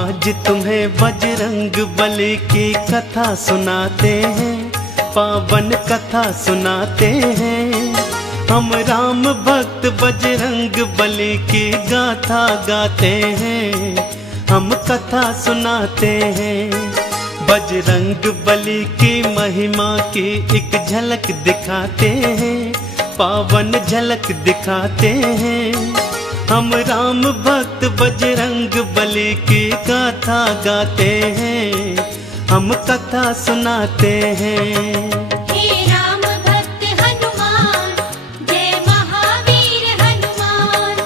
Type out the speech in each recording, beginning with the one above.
आज तुम्हें बजरंग बली की कथा सुनाते हैं, पावन कथा सुनाते हैं। हम राम भक्त बजरंग बली की गाथा गाते हैं, हम कथा सुनाते हैं। बजरंग बली की महिमा की एक झलक दिखाते हैं, पावन झलक दिखाते हैं। हम राम भक्त बजरंग बली की गाथा गाते हैं, हम कथा सुनाते हैं। हे राम भक्त हनुमान, जय महावीर हनुमान।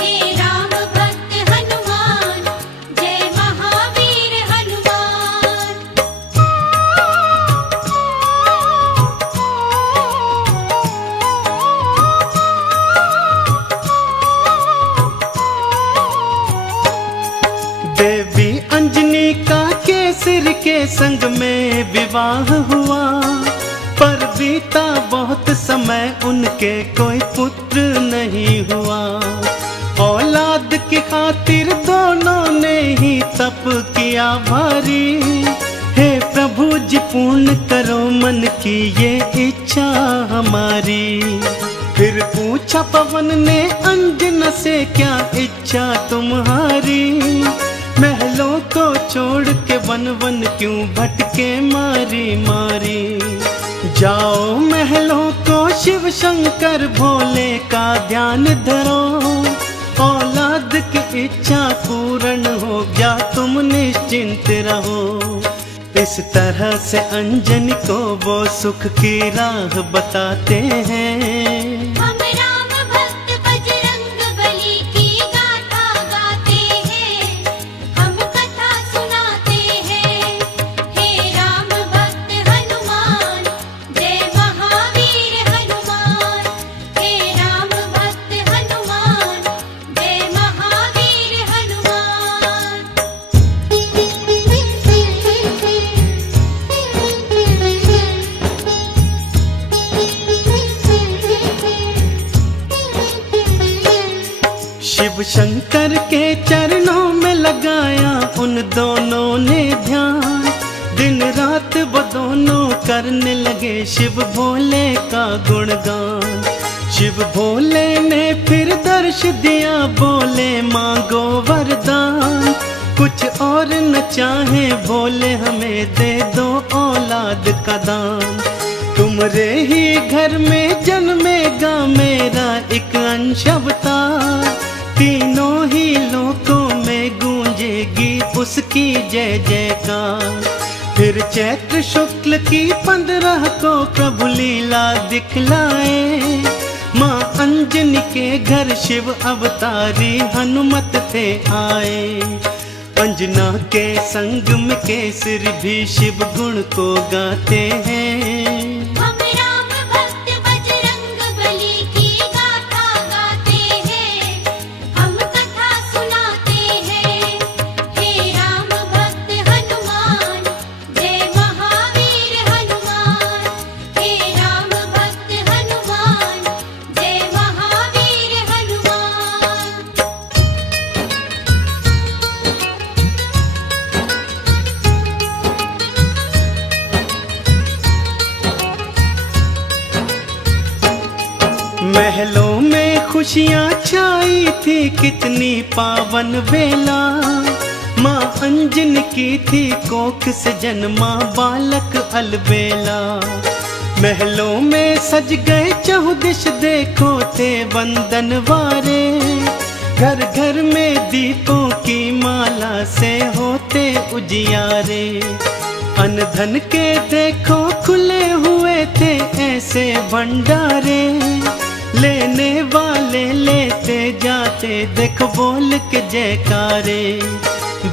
हे राम भक्त हनुमान, जय महावीर हनुमान। देवी अंजनी का केसर के संग में विवाह हुआ, पर बीता बहुत समय उनके कोई पुत्र नहीं हुआ। औलाद की खातिर दोनों ने ही तप किया भारी। हे प्रभु जी पूर्ण करो मन की ये इच्छा हमारी। फिर पूछा पवन ने अंजना से, क्या इच्छा तुम्हारी? महलों को छोड़ के वन वन क्यों भटके मारी मारी। जाओ महलों को शिव शंकर भोले का ध्यान धरो, औलाद की इच्छा पूर्ण हो गया तुम निश्चिंत रहो। इस तरह से अंजनी को वो सुख की राह बताते हैं। हम राम भक्त बजरंग बली की गाथा गाते हैं, हम कथा सुनाते हैं। हे राम भक्त हनुमान, जय महावीर हनुमान। हे राम भक्त हनुमान, जय महावीर हनुमान। शिव शंकर के चरणों में लगाया उन दोनों ने ध्यान। दिन रात वो दोनों करने लगे शिव भोले का गुणगान। शिव भोले ने फिर दर्श दिया, बोले मांगो वरदान। कुछ और न चाहे भोले हमें दे दो औलाद का दान। तुम्हारे ही घर में जन्मेगा मेरा एक अंश अवतार। तीनों ही लोकों में गूंजेगी उसकी जय जयकार। फिर चैत्र शुक्ल की 15 को प्रभु लीला दिखलाए। माँ अंजनी के घर शिव अवतारी हनुमत थे आए। अंजना के संग में केसरी भी शिव गुण को गाते हैं। हम राम भक्त बजरंग बली की गाथा गाते हैं, हम कथा सुनाते हैं। हे राम भक्त हनुमान, जय महावीर हनुमान। हे राम भक्त हनुमान, जय महावीर हनुमान। महलों में खुशियाँ छाई थी कितनी पावन बेला। माँ अंजनी की थी कोख से जन्मा बालक अलबेला। महलों में सज गए चहुदिश देखो थे वंदन वारे। घर घर में दीपों की माला से होते उजियारे। अन्न धन के देखो खुले हुए थे ऐसे भंडारे। लेने वाले लेते जाते देखो बोल के जयकारे।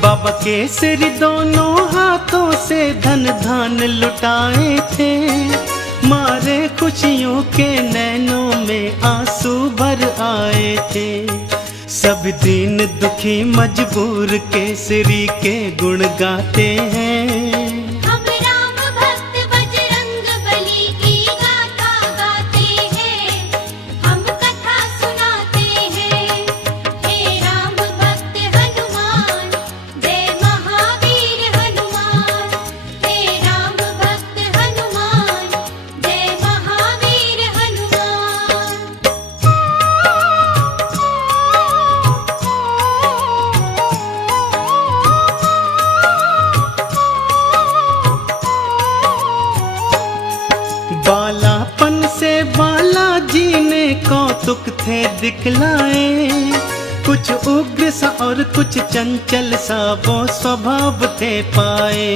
बाबा केसरी दोनों हाथों से धन धान लुटाए थे। मारे खुशियों के नैनों में आंसू भर आए थे। सब दीन दुखी मजबूर केसरी के गुण गाते हैं। हम राम भक्त बजरंग बली की गाथा गाते हैं, हम कथा सुनाते हैं। हे राम भक्त हनुमान, जय दिखलाए। कुछ उग्र सा और कुछ चंचल सा वो स्वभाव थे पाए।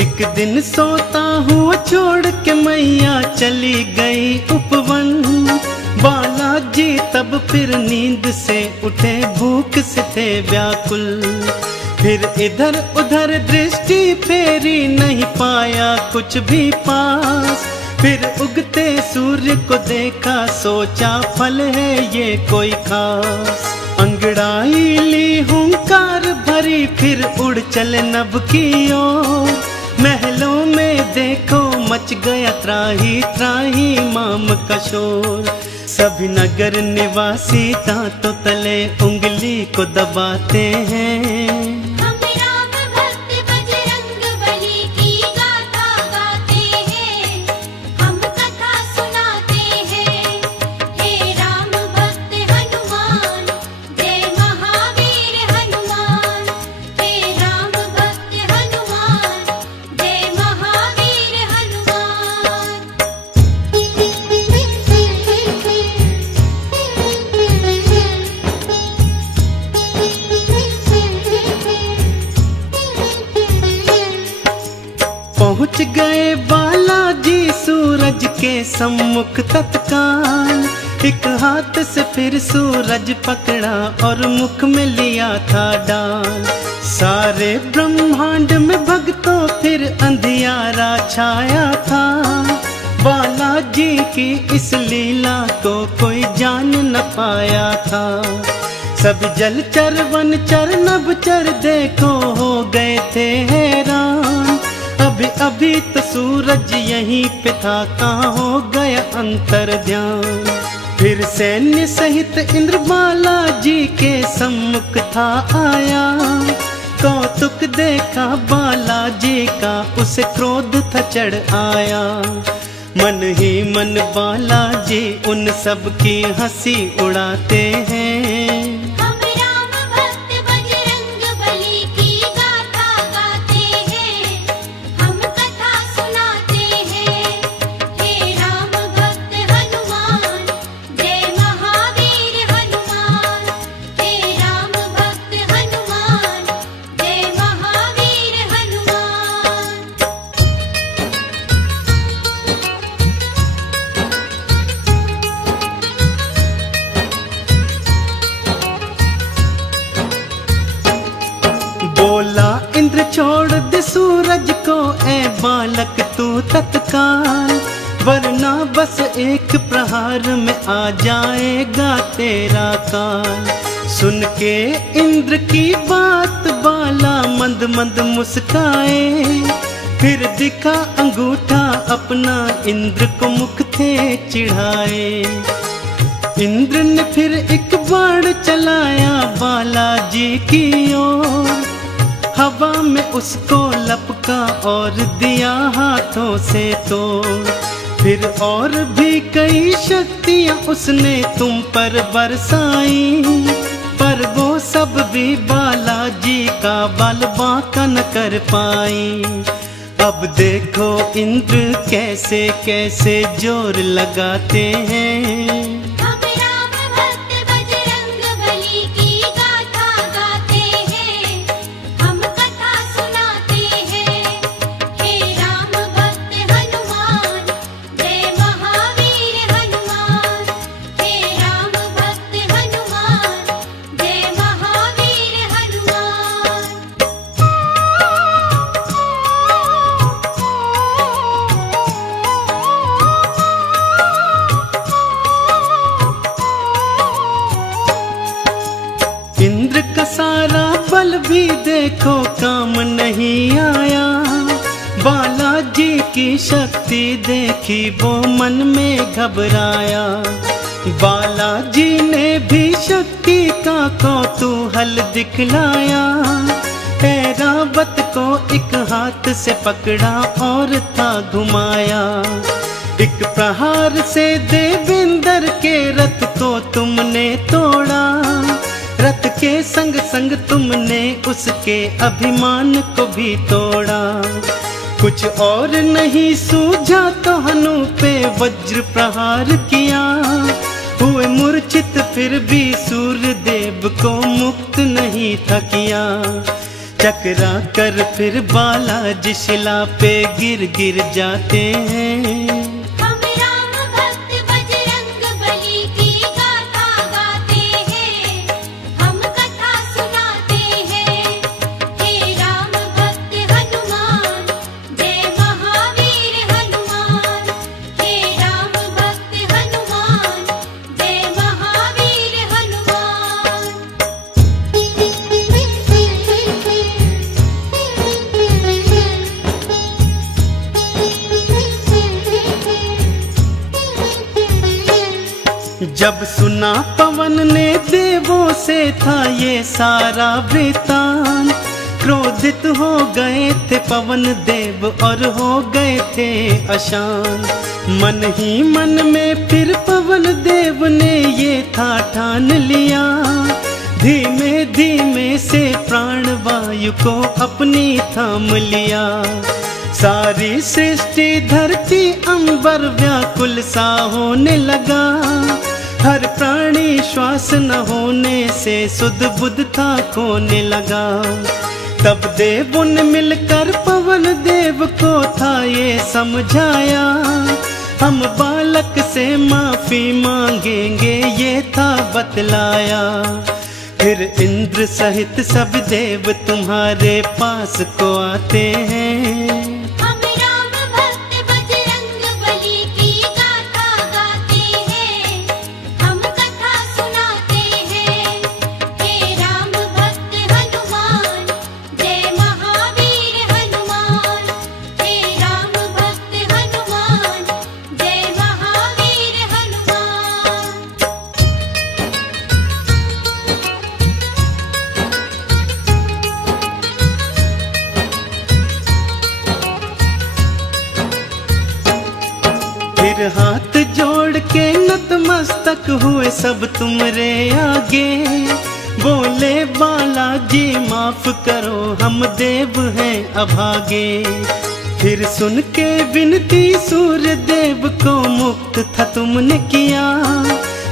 एक दिन सोता हुआ छोड़ के मैया चली गई उपवन। बालाजी तब फिर नींद से उठे, भूख से थे व्याकुल। फिर इधर उधर दृष्टि फेरी, नहीं पाया कुछ भी पास। फिर उगते सूर्य को देखा, सोचा फल है ये कोई खास। अंगड़ाई ली हुंकार भरी, फिर उड़ चले नभ की ओर। महलों में देखो मच गया त्राही त्राही माम का शोर। सभी नगर निवासी दांतों तले उंगली को दबाते हैं। हम राम भक्त बजरंग बली की गाथा गाते हैं, हम कथा सुनाते हैं। हे राम भक्त हनुमान, जय महावीर हनुमान। हे राम भक्त हनुमान, जय महावीर हनुमान। पहुँच गए बालाजी सूरज के सम्मुख तत्काल। एक हाथ से फिर सूरज पकड़ा और मुख में लिया था डाल। सारे ब्रह्मांड में भक्तों फिर अंधियारा छाया था। बालाजी की इस लीला को कोई जान न पाया था। सब जलचर वनचर नभचर देखो हो गए थे हैरान। अभी अभी तो सूरज यहीं पे था, कहाँ हो गया अंतर ध्यान। फिर सैन्य सहित इंद्र बालाजी के सम्मुख था आया। कौतुक देखा बालाजी का, उसे क्रोध था चढ़ आया। मन ही मन बालाजी उन सब की हंसी उड़ाते हैं। हम राम भक्त बजरंग बली की गाथा गाते हैं, हम कथा सुनाते हैं। हे राम भक्त हनुमान, जय महावीर हनुमान। हे राम भक्त हनुमान, जय महावीर हनुमान। बोला इंद्र छोड़ दे सूरज को, ए बालक तू तत्काल। वरना बस एक प्रहार में आ जाएगा तेरा काल। सुन के इंद्र की बात बाला मंद मंद मुस्काए। फिर दिखा अंगूठा अपना, इंद्र को मुख थे चिढ़ाए। इंद्र ने फिर एक बाण चलाया बालाजी की ओर। हवा में उसको लपका और दिया हाथों से तोड़। फिर और भी कई शक्तियां उसने तुम पर बरसाई। पर वो सब भी बालाजी का बल बांका न कर पाई। अब देखो इंद्र कैसे कैसे जोर लगाते हैं। हम राम भक्त बजरंग बली की गाथा गाते हैं, हम कथा सुनाते हैं। हे राम भक्त हनुमान, जय महावीर हनुमान। हे राम भक्त हनुमान, जय महावीर हनुमान। इंद्र का सारा बल भी देखो काम नहीं आया। बालाजी की शक्ति देखी वो मन में घबराया। बालाजी ने भी शक्ति का कौतूहल दिखलाया। ऐरावत को एक हाथ से पकड़ा और था घुमाया। एक प्रहार से देवेंद्र के रथ को तुमने तोड़ा। रथ के संग संग तुमने उसके अभिमान को भी तोड़ा। कुछ और नहीं सूझा तो हनु पे वज्र प्रहार किया। हुए मूर्छित फिर भी सूर्य देव को मुक्त नहीं था किया। चकरा कर फिर बालाजी शिला पे गिर गिर जाते हैं। हम राम भक्त बजरंग बली की गाथा गाते हैं, हम कथा सुनाते हैं। हे राम भक्त हनुमान, जय महावीर हनुमान। हे राम भक्त हनुमान, जय महावीर हनुमान। जब सुना पवन ने देवों से था ये सारा वृतांत, क्रोधित हो गए थे पवन देव और हो गए थे अशांत। मन ही मन में फिर पवन देव ने ये था ठान लिया, धीमे धीमे से प्राण वायु को अपनी थाम लिया। सारी सृष्टि धरती अंबर व्याकुल सा होने लगा, हर प्राणी श्वास न होने से सुध बुध था खोने लगा। तब देवों ने मिलकर पवन देव को था ये समझाया, हम बालक से माफी मांगेंगे ये था बतलाया। फिर इंद्र सहित सब देव तुम्हारे पास को आते हैं। हम राम भक्त बजरंग बली की गाथा गाते हैं, हम कथा सुनाते हैं। हे राम भक्त हनुमान, जय महावीर हनुमान। हे राम भक्त हनुमान, जय महावीर हनुमान। फिर हाथ जोड़ के नतमस्तक हुए सब तुमरे आगे, बोले बालाजी माफ करो हम देव हैं अभागे। फिर सुन के विनती सूर्य देव को मुक्त था तुमने किया,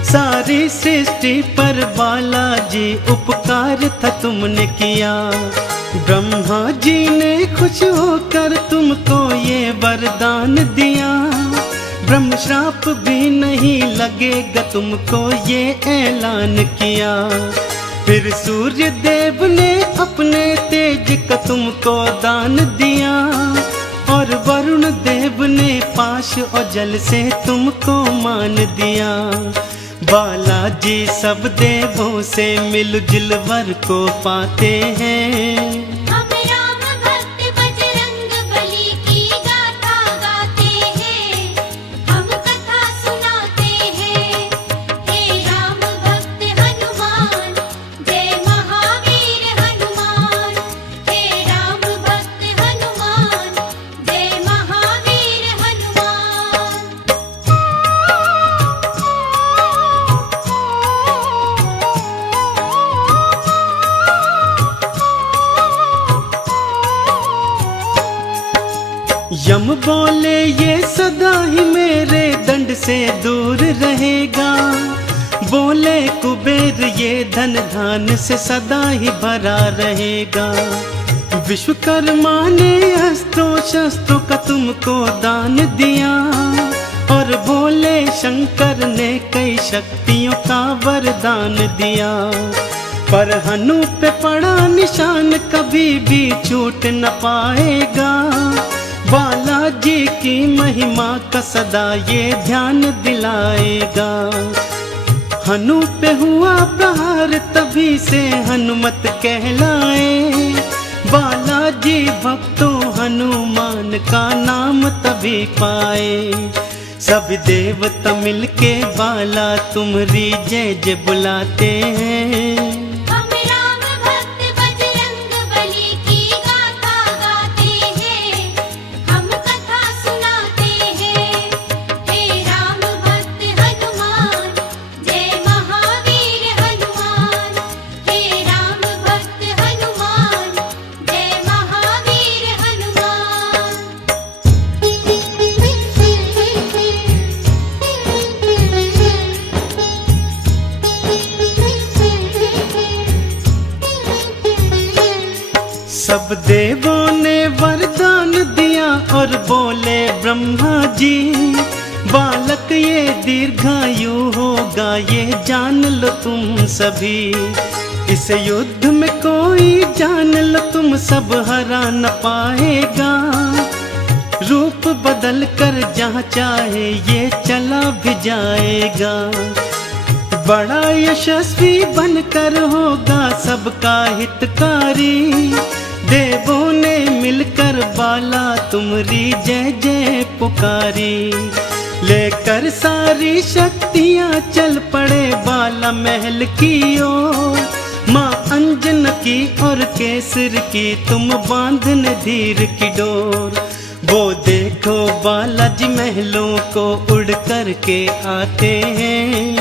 सारी सृष्टि पर बालाजी उपकार था तुमने किया। ब्रह्मा जी ने खुश होकर तुमको ये वरदान दिया, ब्रह्म श्राप भी नहीं लगेगा तुमको ये ऐलान किया। फिर सूर्य देव ने अपने तेज का तुमको दान दिया, और वरुण देव ने पाश और जल से तुमको मान दिया। बालाजी सब देवों से मिलजुल वर को पाते हैं। हम राम भक्त बजरंग बली की गाथा गाते हैं, हम कथा सुनाते हैं। हे राम भक्त हनुमान, जय महावीर हनुमान। हे राम भक्त हनुमान, जय महावीर हनुमान। यम बोले ये सदा ही मेरे दंड से दूर रहेगा, बोले कुबेर ये धन धान से सदा ही भरा रहेगा। विश्वकर्मा ने अस्त्रों शस्त्रों का तुमको दान दिया, और भोले शंकर ने कई शक्तियों का वरदान दिया। पर हनु पे पड़ा निशान कभी भी छूट न पाएगा, बालाजी की महिमा का सदा ये ध्यान दिलाएगा। हनु पे हुआ प्रहार तभी से हनुमत कहलाए, बालाजी भक्तों हनुमान का नाम तभी पाए। सब देवता मिलके बाला तुम्हारी जय जय बुलाते हैं। हम राम भक्त बजरंग बली की गाथा गाते हैं, हम कथा सुनाते हैं। हे राम भक्त हनुमान, जय महावीर हनुमान। हे राम भक्त हनुमान, जय महावीर हनुमान। सब देवों ने वरदान दिया और बोले ब्रह्मा जी, बालक ये दीर्घायु होगा, ये जान लो तुम सभी। इस युद्ध में कोई जान लो तुम सब हरा न पाएगा। रूप बदल कर जहाँ चाहे ये चला भी जाएगा। बड़ा यशस्वी बनकर होगा सबका हितकारी। देवों ने मिलकर बाला तुमरी जय जय पुकारी। लेकर सारी शक्तियाँ चल पड़े बाला महल की ओर। माँ अंजन की और केसर की तुम बांधने धीर की डोर। वो देखो बालाजी महलों को उड़ कर के आते हैं।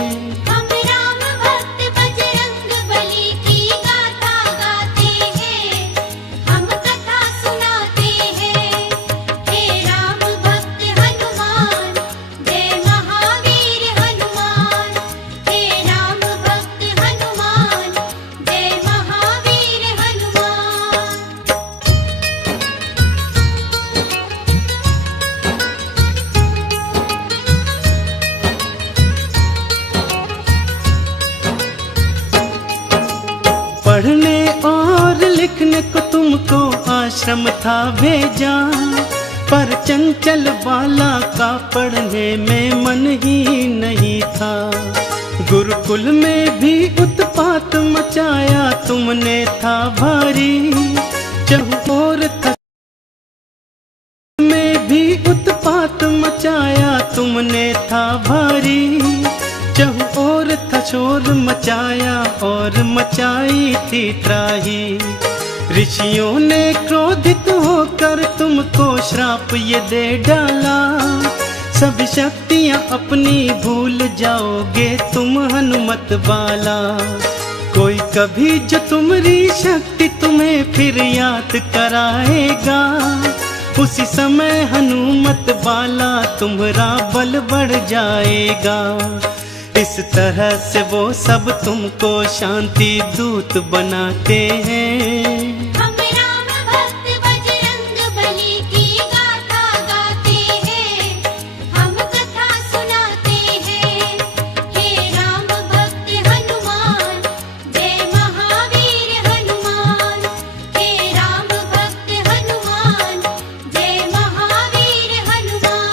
हम राम भक्त बजरंग बली की गाथा गाते हैं, हम कथा सुनाते हैं। हे राम भक्त हनुमान, जय महावीर हनुमान। हे राम भक्त हनुमान, जय महावीर हनुमान। पढ़ने और लिखने को तुमको आश्रम था भेजा, पर चंचल बाला का पढ़ने में मन ही नहीं था। गुरुकुल में भी उत्पात मचाया तुमने था भारी। चहुओर में भी उत्पात मचाया तुमने था भारी। चहुओर था शोर मचाया और मचाई थी त्राही। ऋषियों ने क्रोधित होकर तुमको श्राप ये दे डाला। सभी शक्तियाँ अपनी भूल जाओगे तुम हनुमत बाला। कोई कभी जो तुम्हारी शक्ति तुम्हें फिर याद कराएगा, उसी समय हनुमत बाला तुम्हारा बल बढ़ जाएगा। इस तरह से वो सब तुमको शांति दूत बनाते हैं। हम राम भक्त बजरंग बली की गाथा गाते हैं, हम कथा सुनाते हैं। हे राम भक्त हनुमान, जय महावीर हनुमान। हे राम भक्त हनुमान, जय महावीर हनुमान।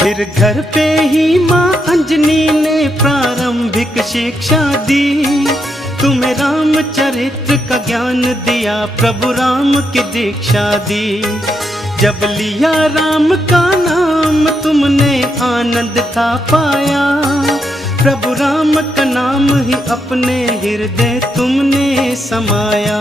फिर घर पे ही माँ अंजनी ने प्रारंभिक शिक्षा दी। तुम्हें रामचरित्र का ज्ञान दिया, प्रभु राम की दीक्षा दी। जब लिया राम का नाम तुमने आनंद था पाया। प्रभु राम का नाम ही अपने हृदय तुमने समाया।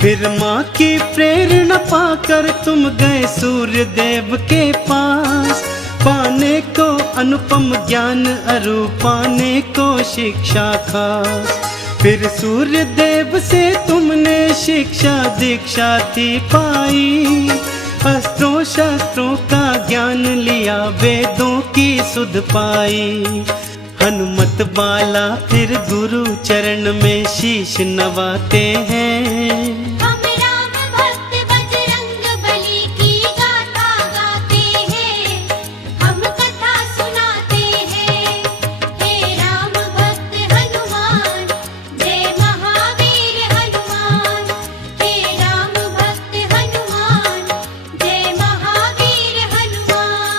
फिर माँ की प्रेरणा पाकर तुम गए सूर्य देव के पास। पाने को अनुपम ज्ञान अरु पाने को शिक्षा खास। फिर सूर्य देव से तुमने शिक्षा दीक्षा थी पाई। अस्त्रों शस्त्रों का ज्ञान लिया, वेदों की सुध पाई। हनुमत बाला फिर गुरु चरण में शीश नवाते हैं। हम राम भक्त बजरंग बली की गाथा गाते हैं, हम कथा सुनाते हैं। हे राम भक्त हनुमान, जय महावीर हनुमान। हे राम भक्त हनुमान, जय महावीर हनुमान।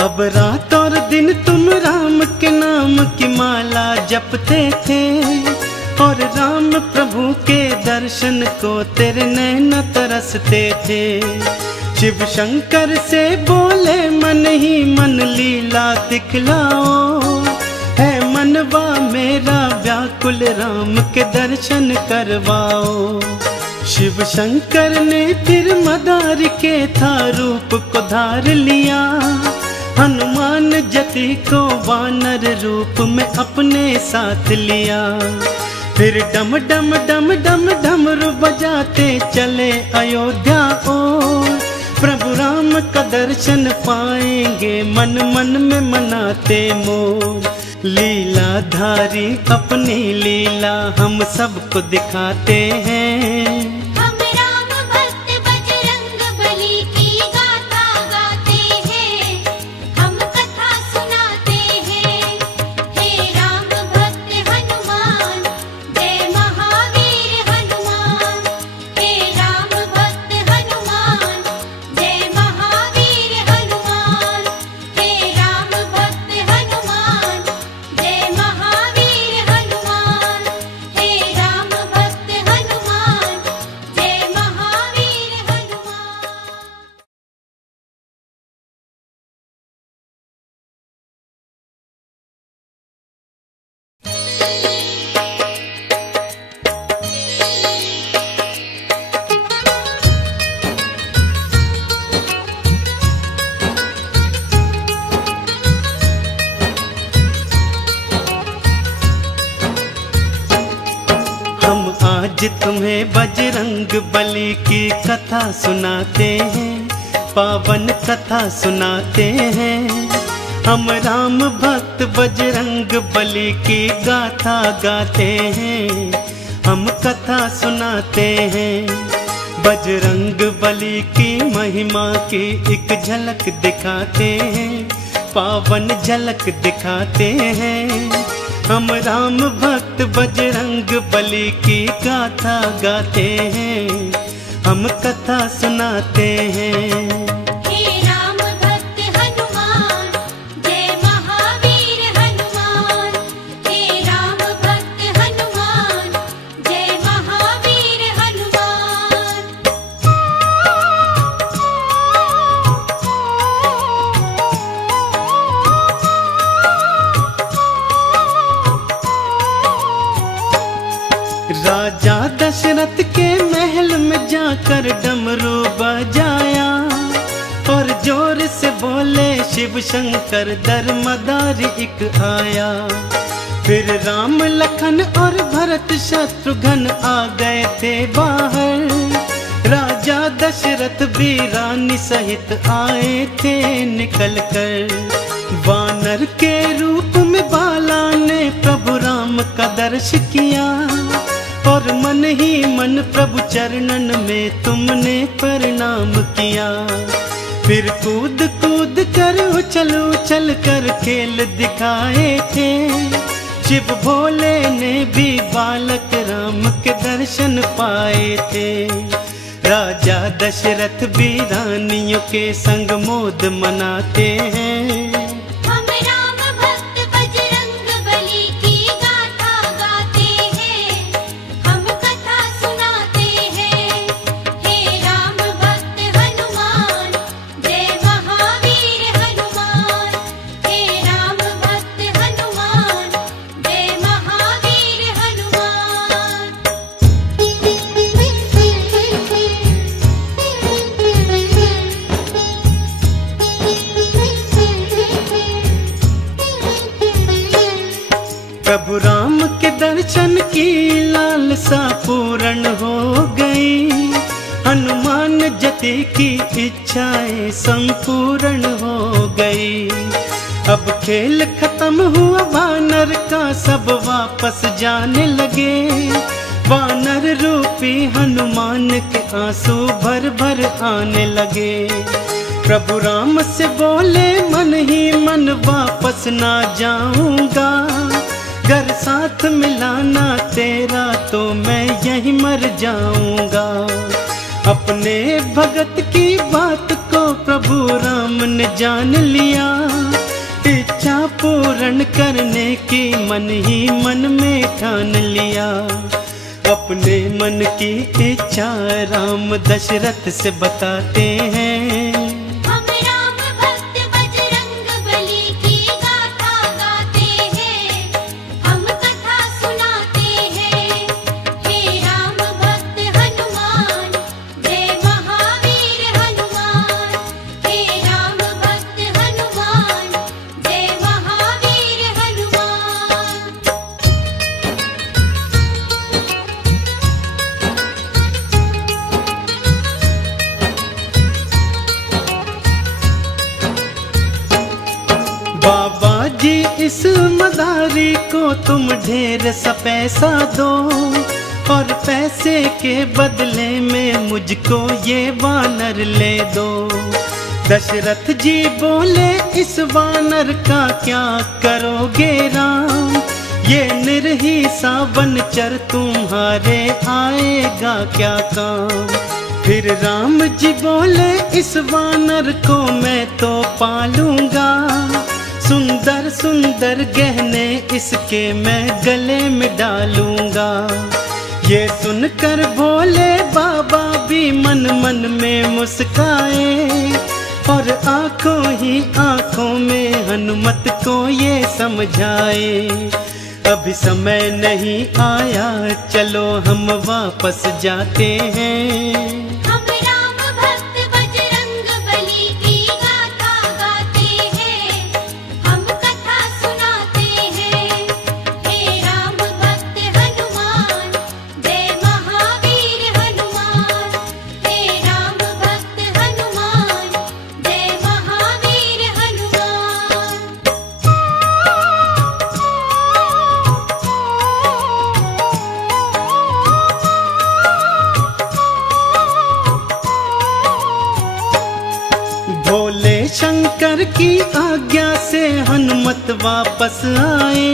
अब रात और दिन तुम राम के नाम की माला जपते थे। और राम प्रभु के दर्शन को तेरे नैन तरसते थे। शिव शंकर से बोले मन ही मन लीला दिखलाओ। है मनवा मेरा व्याकुल राम के दर्शन करवाओ। शिव शंकर ने फिर मदार के था रूप को धार लिया। हनुमान जति को वानर रूप में अपने साथ लिया। फिर डम डम डम डम डमरू बजाते चले अयोध्या ओर। प्रभु राम का दर्शन पाएंगे मन मन में मनाते मोर। लीलाधारी अपनी लीला हम सबको दिखाते हैं। हम राम भक्त बजरंग बली की गाथा गाते हैं, हम कथा सुनाते हैं। हे राम भक्त हनुमान, जय महावीर हनुमान। हे राम भक्त हनुमान, जय महावीर हनुमान। हे राम भक्त हनुमान, जय महावीर हनुमान। हे राम भक्त हनुमान, जय महावीर हनुमान। हम आज तुम्हें बजरंग बली की कथा सुनाते हैं, पावन कथा सुनाते हैं। हम राम भक्त बजरंग बली की गाथा गाते हैं, हम कथा सुनाते हैं। बजरंग बली की महिमा की एक झलक दिखाते हैं, पावन झलक दिखाते हैं। हम राम भक्त बजरंग बली की गाथा गाते हैं, हम कथा सुनाते हैं। हे राम भक्त हनुमान, जय महावीर हनुमान। हे राम भक्त हनुमान, जय महावीर हनुमान। राजा दशरथ के महल में जाकर डमरू बजाया और जोर से बोले शिव शंकर दरमदारी एक आया। फिर राम लखन और भरत शत्रुघ्न आ गए थे बाहर। राजा दशरथ भी रानी सहित आए थे निकल कर। वानर के रूप में बाला ने प्रभु राम का दर्श किया और मन ही मन प्रभु चरणन में तुमने प्रणाम किया। फिर कूद कूद कर उछल उछल कर खेल दिखाए थे। शिव भोले ने भी बालक राम के दर्शन पाए थे। राजा दशरथ भी रानियों के संग मोद मनाते हैं। हम राम भक्त बजरंग बली की गाथा गाते हैं, हम कथा सुनाते हैं। हे राम भक्त हनुमान, जय महावीर हनुमान। हे राम भक्त हनुमान, जय महावीर हनुमान। प्रभु राम के दर्शन की लालसा पूर्ण हो गई। हनुमान जति की इच्छाएं संपूर्ण हो गई। अब खेल खत्म हुआ वानर का, सब वापस जाने लगे। वानर रूपी हनुमान के आंसू भर भर आने लगे। प्रभु राम से बोले मन ही मन वापस ना जाऊंगा। घर साथ मिलाना तेरा तो मैं यही मर जाऊंगा। अपने भगत की बात को प्रभु राम ने जान लिया। इच्छा पूर्ण करने की मन ही मन में ठान लिया। अपने मन की इच्छा राम दशरथ से बताते हैं। हम राम भक्त बजरंग बली की गाथा गाते हैं, हम कथा सुनाते हैं। हे राम भक्त हनुमान, जय महावीर हनुमान। हे राम भक्त हनुमान, इस मदारी को तुम ढेर सा पैसा दो, और पैसे के बदले में मुझको ये वानर ले दो। दशरथ जी बोले इस वानर का क्या करोगे राम, ये निर्ही सा बनचर तुम्हारे आएगा क्या काम। फिर राम जी बोले इस वानर को मैं तो पालूंगा, सुंदर सुंदर गहने इसके मैं गले में डालूंगा। ये सुनकर भोले बाबा भी मन मन में मुस्काए, और आंखों ही आंखों में हनुमत को ये समझाए। अभी समय नहीं आया, चलो हम वापस जाते हैं। हम राम भक्त बजरंग बली की गाथा गाते हैं, हम कथा सुनाते हैं। हे राम भक्त हनुमान, जय महावीर हनुमान। हे राम भक्त हनुमान, जय महावीर हनुमान। भोले शंकर की आज्ञा से हनुमत वापस आए,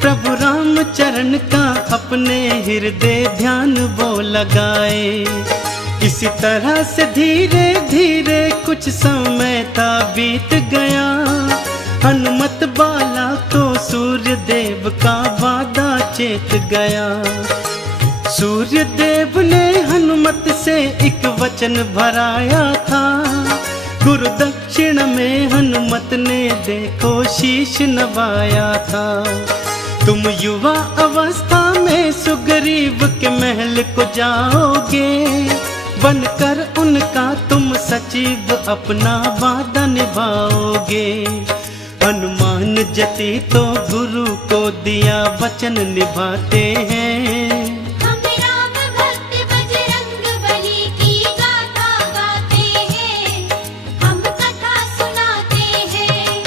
प्रभु राम चरण का अपने हृदय ध्यान वो लगाए। इसी तरह से धीरे धीरे कुछ समय था बीत गया, हनुमत बाला को सूर्य देव का वादा चेत गया। सूर्य देव ने हनुमत से एक वचन भराया था, गुरु दक्षिण में हनुमत ने देखो शीश नवाया था। तुम युवा अवस्था में सुग्रीव के महल को जाओगे, बनकर उनका तुम सचिव अपना वादा निभाओगे। हनुमान जति तो गुरु को दिया वचन निभाते हैं। हम राम भक्त बजरंग बली की गाथा गाते हैं, हम कथा सुनाते हैं।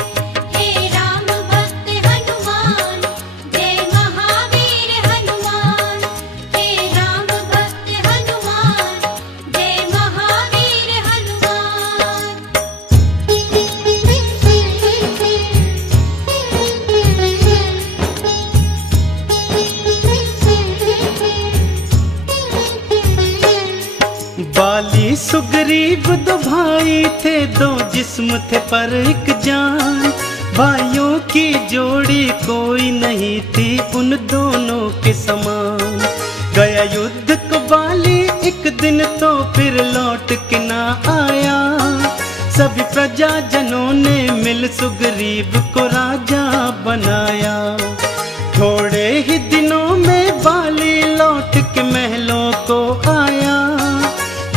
हे राम भक्त हनुमान, जय महावीर हनुमान। हे राम भक्त हनुमान, जय महावीर हनुमान। बाली सुग्रीव दो भाई थे, दो जिस्म थे पर एक जान। भाइयों की जोड़ी कोई नहीं थी उन दोनों के समान। गया युद्ध को बाली एक दिन तो फिर लौट के ना आया। सभी प्रजाजनों ने मिल सुग्रीव को राजा बनाया। थोड़े ही दिनों में बाली लौट के महलों को आया।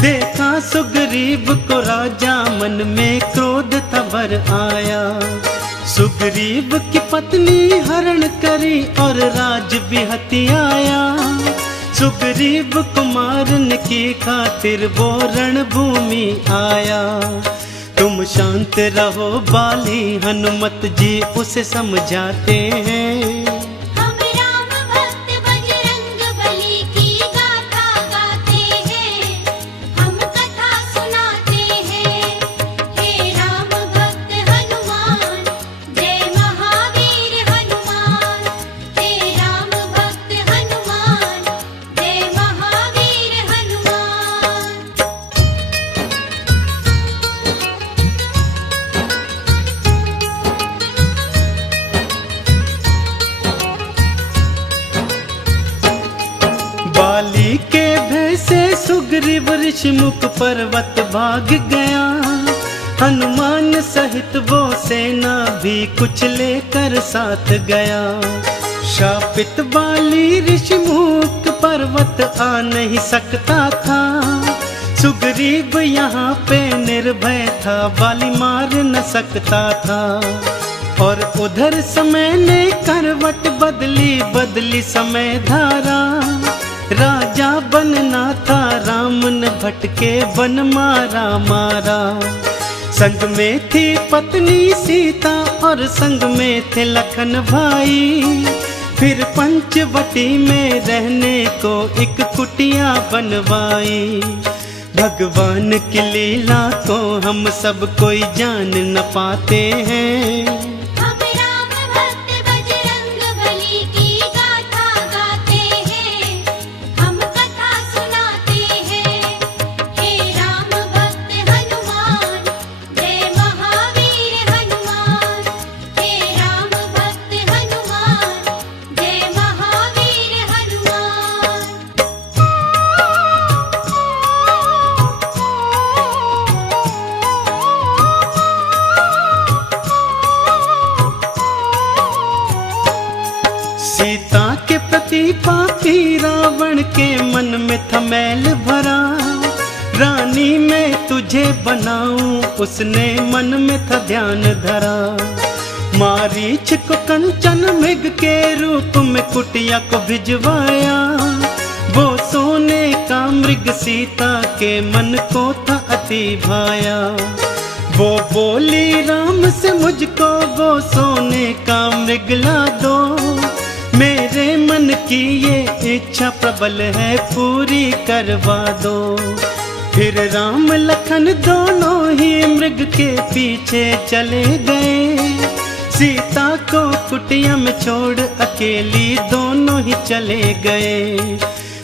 देखा सुग्रीव को राजा, मन में क्रोध था भर आया। सुग्रीव की पत्नी हरण करी और राज भी हथियाया। सुग्रीव को मारने की खातिर वो रणभूमि आया। तुम शांत रहो बाली, हनुमत जी उसे समझाते हैं। हम राम भक्त बजरंग बली की गाथा गाते हैं, हम कथा सुनाते हैं। हे राम भक्त हनुमान, जय महावीर हनुमान। हे राम भक्त हनुमान, जय महावीर हनुमान। बाली के भय से सुग्रीव ऋषिमुख पर्वत भाग गया। हनुमान सहित वो सेना भी कुछ लेकर साथ गया। शापित बाली ऋषिमुख पर्वत आ नहीं सकता था। सुग्रीव यहाँ पे निर्भय था, बाली मार न सकता था। और उधर समय ने करवट बदली, बदली समय धारा। राजा बनना था, राम ने भटके वन मारा मारा। संग में थी पत्नी सीता और संग में थे लखन भाई। फिर पंचवटी में रहने को एक कुटिया बनवाई। भगवान की लीला को हम सब कोई जान न पाते हैं। हम राम भक्त बजरंग बली की गाथा गाते हैं, हम कथा सुनाते हैं। हे राम भक्त हनुमान, जय महावीर हनुमान। हे राम भक्त हनुमान, जय महावीर हनुमान। सीता के प्रति पापी रावण के मन में था मैल भरा। रानी मैं तुझे बनाऊं उसने मन में था ध्यान धरा। मारीच को कंचन मृग के रूप में कुटिया को भिजवाया। वो सोने का मृग सीता के मन को था अति भाया। वो बोली राम से मुझको वो सोने का मृग ला दो। मेरे मन की ये इच्छा प्रबल है पूरी करवा दो। फिर राम लखन दोनों ही मृग के पीछे चले गए। सीता को कुटिया में छोड़ अकेली दोनों ही चले गए।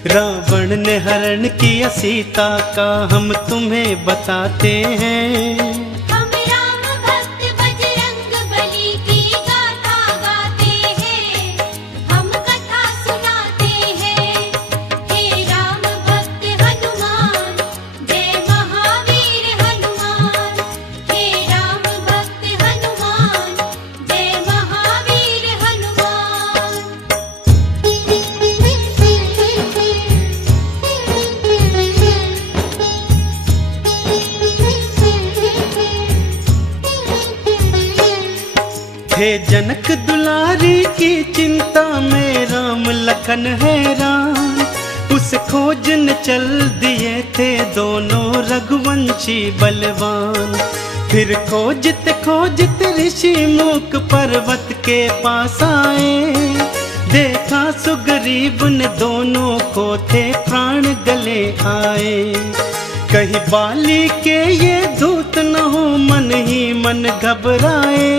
रावण ने हरण किया सीता का हम तुम्हें बताते हैं। हम राम भक्त बजरंग बली की गाथा गाते हैं, हम कथा सुनाते हैं। हे राम भक्त हनुमान, जय महावीर हनुमान। हे राम भक्त हनुमान, जय महावीर हनुमान। हे जनक दुलारी की चिंता में राम लखन हैरान। उस खोज न चल दिए थे दोनों रघुवंशी बलवान। फिर खोजते खोजते ऋषि मूक पर्वत के पास आए। देखा सुग्रीव ने दोनों को थे प्राण गले आए। कहीं बाली के ये दूत न हो मन ही मन घबराए।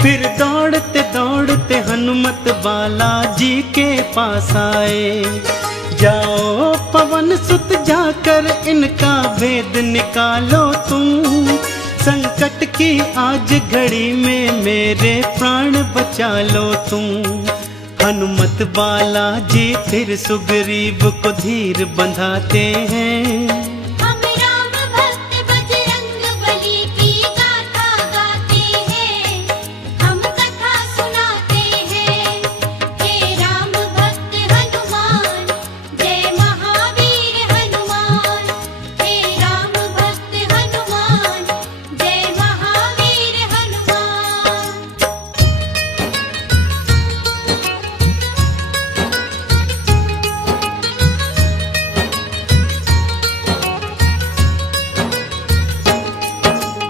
फिर दौड़ते दौड़ते हनुमत बालाजी के पास आए। जाओ पवन सुत जाकर इनका भेद निकालो तुम। संकट की आज घड़ी में मेरे प्राण बचा लो तुम। हनुमत बालाजी फिर सुग्रीव को धीर बंधाते हैं। हम राम भक्त बजरंग बली की गाथा गाते हैं, हम कथा सुनाते हैं। हे राम भक्त हनुमान, जय महावीर हनुमान। हे राम भक्त हनुमान, जय महावीर हनुमान।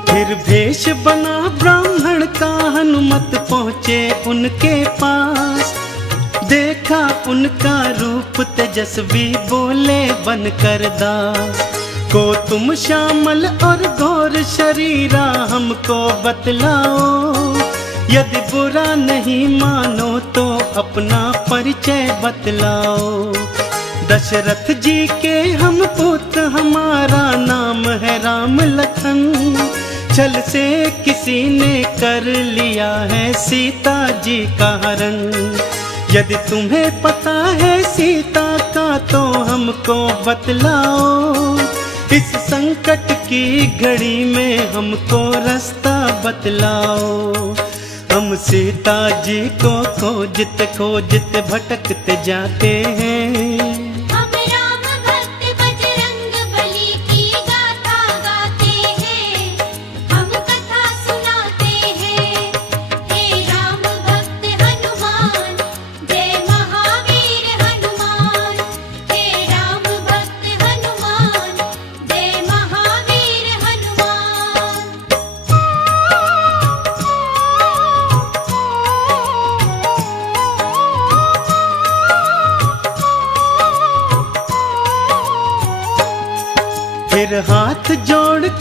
फिर भेष बना ब्राह्मण का हनुमत पहुँचे उनके पास। देखा उनका रूप तेजस्वी बोले बनकर दास। को तुम श्यामल और गौर शरीरा हमको बतलाओ। यदि बुरा नहीं मानो तो अपना परिचय बतलाओ। दशरथ जी के हम पुत्र हमारा नाम है राम लखन। छल से किसी ने कर लिया है सीता जी का हरण। यदि तुम्हें पता है सीता का तो हमको बतलाओ। इस संकट की घड़ी में हमको रास्ता बतलाओ। हम सीता जी को खोजते खोजते भटकते जाते हैं। हम राम भक्त बजरंग बली की गाथा गाते हैं, हम कथा सुनाते हैं। हे राम भक्त हनुमान, जय महावीर हनुमान। हे राम भक्त हनुमान, जय महावीर हनुमान।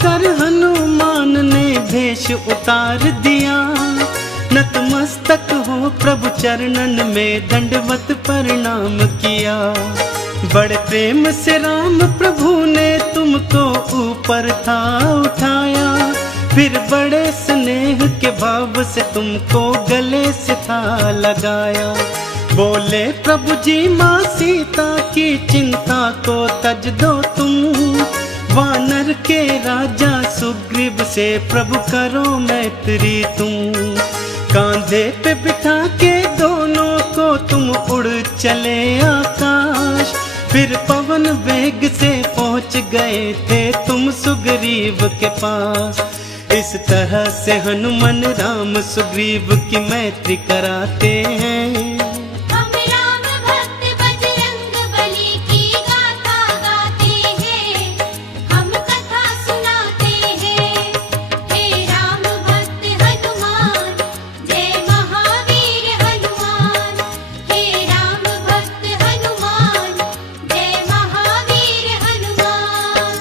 पाकर हनुमान ने भेष उतार दिया। नतमस्तक हो प्रभु चरणन में दंडवत प्रणाम किया। बड़े प्रेम से राम प्रभु ने तुमको ऊपर था उठाया, फिर बड़े स्नेह के भाव से तुमको गले से था लगाया। बोले प्रभु जी माँ सीता की चिंता को तज दो तुम, वानर के राजा सुग्रीव से प्रभु करो मैत्री तुम। कांधे पे बिठा के दोनों को तुम उड़ चले आकाश, फिर पवन वेग से पहुंच गए थे तुम सुग्रीव के पास। इस तरह से हनुमान राम सुग्रीव की मैत्री कराते हैं। हम राम भक्त बजरंग बली की गाथा गाते हैं, हम कथा सुनाते हैं। हे राम भक्त हनुमान, जय महावीर हनुमान। हे राम भक्त हनुमान, जय महावीर हनुमान।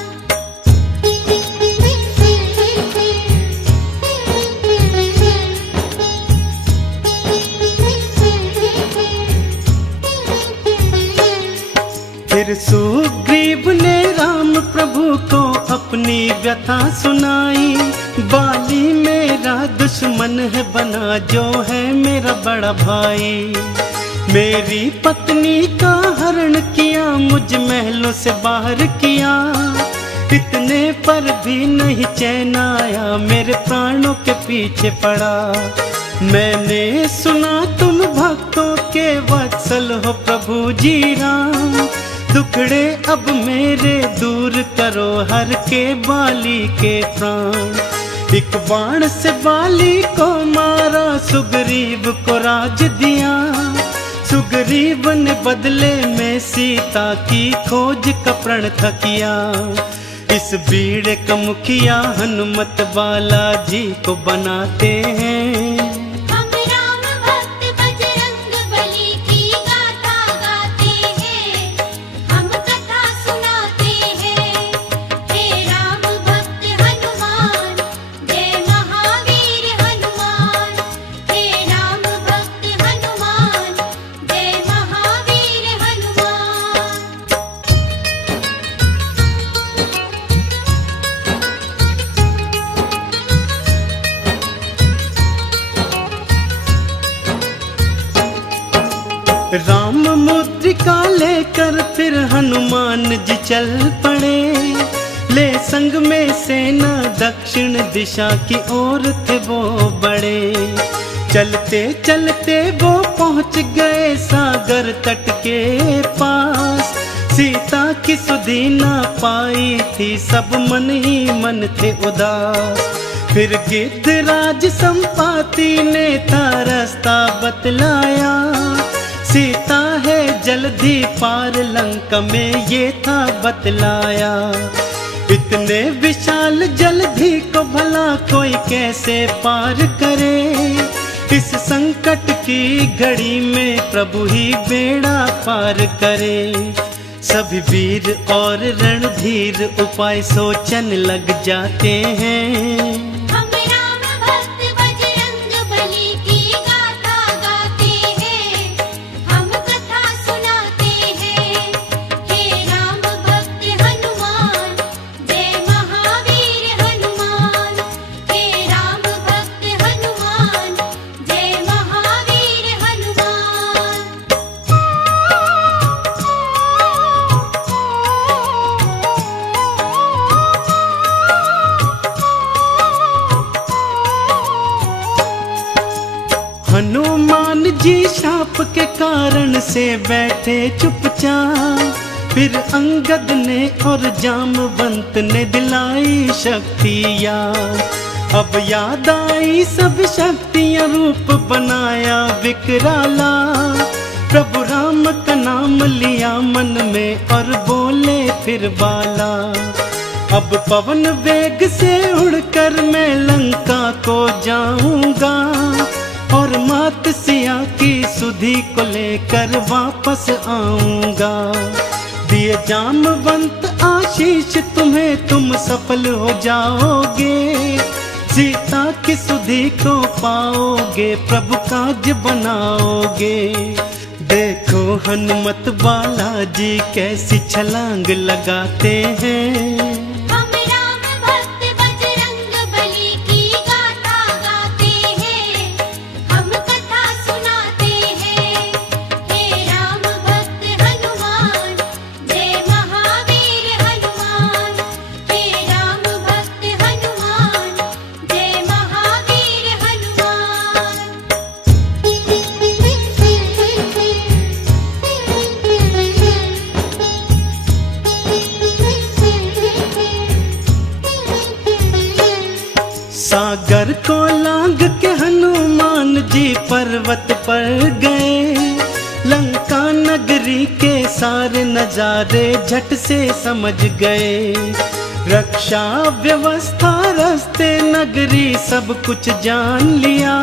फिर सुग्रीव ने राम प्रभु को अपनी व्यथा सुनाई। बाली मेरा दुश्मन है बना जो है मेरा बड़ा भाई। मेरी पत्नी का हरण किया, मुझ महलों से बाहर किया। इतने पर भी नहीं चैन आया, मेरे प्राणों के पीछे पड़ा। मैंने सुना तुम भक्तों के वत्सल हो प्रभु जी राम। दुखड़े अब मेरे दूर करो हर के बाली के प्राण। एक बाण से बाली को मारा, सुग्रीव को राज दिया। सुग्रीव ने बदले में सीता की खोज का प्रण था किया। इस बीड़े का मुखिया हनुमत बालाजी को बनाते हैं। हम राम भक्त बजरंग बली की गाथा गाते हैं, हम कथा सुनाते हैं। हे राम भक्त हनुमान, जय महावीर हनुमान। हे राम भक्त हनुमान, जय महावीर हनुमान। राम मुद्रिका लेकर फिर हनुमान जी चल पड़े। ले संग में सेना दक्षिण दिशा की ओर थे वो बड़े। चलते चलते वो पहुंच गए सागर तट के पास। सीता की सुधि ना पाई थी, सब मन ही मन थे उदास। फिर गिद्धराज संपाति ने था रास्ता बतलाया। सीता है जल्दी पार लंका में ये था बतलाया। इतने विशाल जलधि को भला कोई कैसे पार करे। इस संकट की घड़ी में प्रभु ही बेड़ा पार करे। सभी वीर और रणधीर उपाय सोचन लग जाते हैं। हम राम भक्त बजरंग बली की गाथा गाते हैं, हम कथा सुनाते हैं। हे राम भक्त हनुमान, जय महावीर हनुमान। हे राम भक्त हनुमान, जय महावीर हनुमान। हनुमान जी शाप के कारण से बैठे चुपचाप। फिर अंगद ने और जामवंत ने दिलाई शक्तियाँ। अब याद आई सब शक्तियाँ, रूप बनाया विकराला। प्रभु राम का नाम लिया मन में और बोले फिर बाला। अब पवन वेग से उड़कर मैं लंका को जाऊंगा और मात सिया की सुधि को लेकर वापस आऊंगा। ये जामवंत आशीष तुम्हें, तुम सफल हो जाओगे। सीता की सुधि को पाओगे, प्रभु काज बनाओगे। देखो हनुमत बालाजी कैसी छलांग लगाते हैं। हम राम भक्त बजरंग बली की गाथा गाते हैं, हम कथा सुनाते हैं। हे राम भक्त हनुमान, जय महावीर हनुमान। हे राम भक्त हनुमान, जय महावीर हनुमान। सागर को लांग के हनुमान जी पर्वत पर गए। लंका नगरी के सारे नजारे झट से समझ गए। रक्षा व्यवस्था रास्ते नगरी सब कुछ जान लिया,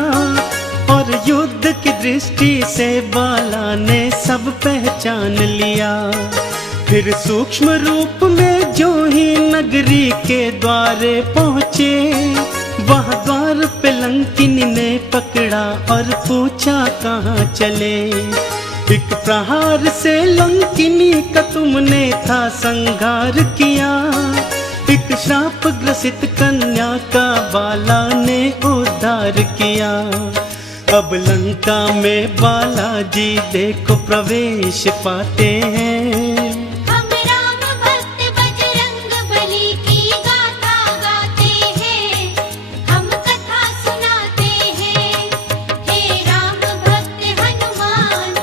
और युद्ध की दृष्टि से बाला ने सब पहचान लिया। फिर सूक्ष्म रूप में जो ही नगरी के द्वारे पहुँचे, वहाँ द्वार पे लंकिनी ने पकड़ा और पूछा कहाँ चले। एक प्रहार से लंकिनी का तुमने था संहार किया। एक श्राप ग्रसित कन्या का बाला ने उद्धार किया। अब लंका में बालाजी देखो प्रवेश पाते हैं। हम राम भक्त बजरंग बली की गाथा गाते हैं, हम कथा सुनाते हैं। हे राम भक्त हनुमान,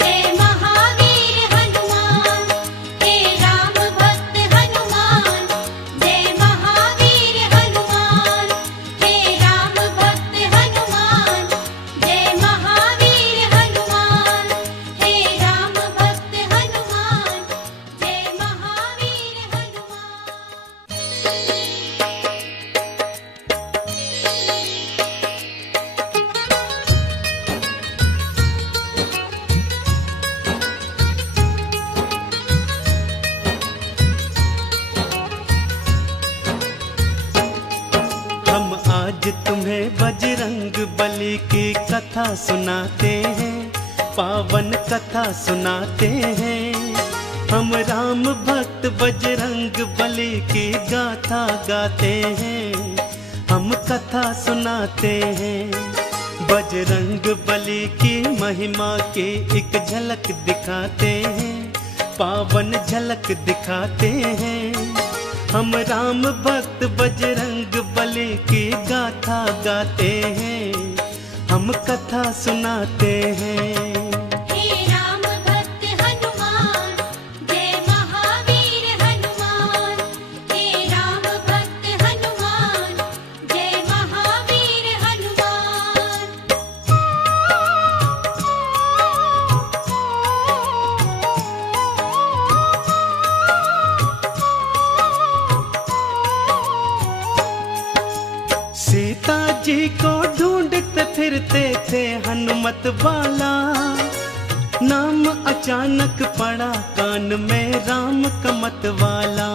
जय महावीर हनुमान। हे राम भक्त हनुमान, जय महावीर हनुमान। हे राम भक्त हनुमान, जय महावीर हनुमान। हे राम भक्त हनुमान, जय महावीर हनुमान। हम आज तुम्हें बजरंग बली की कथा सुनाते हैं, पावन कथा सुनाते हैं। हम राम भक्त बजरंग बली की गाथा गाते हैं, हम कथा सुनाते हैं। बजरंग बली की महिमा की एक झलक दिखाते हैं, पावन झलक दिखाते हैं। हम राम भक्त बजरंग बली की गाथा गाते हैं, हम कथा सुनाते हैं। हे राम भक्त हनुमान, जय महावीर हनुमान। हे राम भक्त हनुमान, जय महावीर हनुमान। सीता जी को ढूंढते फिरते थे हनुमत बाला। नाम अचानक पड़ा कान में राम का मत वाला।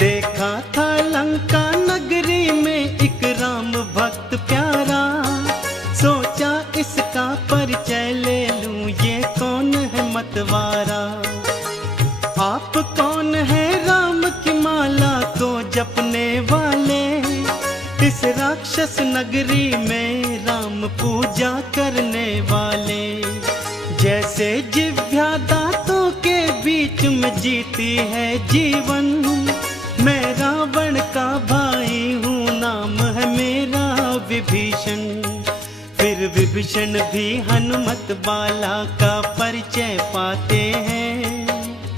देखा था लंका नगरी में एक राम भक्त प्यारा। सोचा इसका परिचय ले लूं, ये कौन है मतवारा। आप कौन है राम की माला को जपने वाले। इस राक्षस नगरी में राम पूजा करने वाले। जैसे जिह्वा दांतों के बीच में जीती है जीवन। मैं रावण का भाई हूँ, नाम है मेरा विभीषण। फिर विभीषण भी हनुमत बाला का परिचय पाते हैं।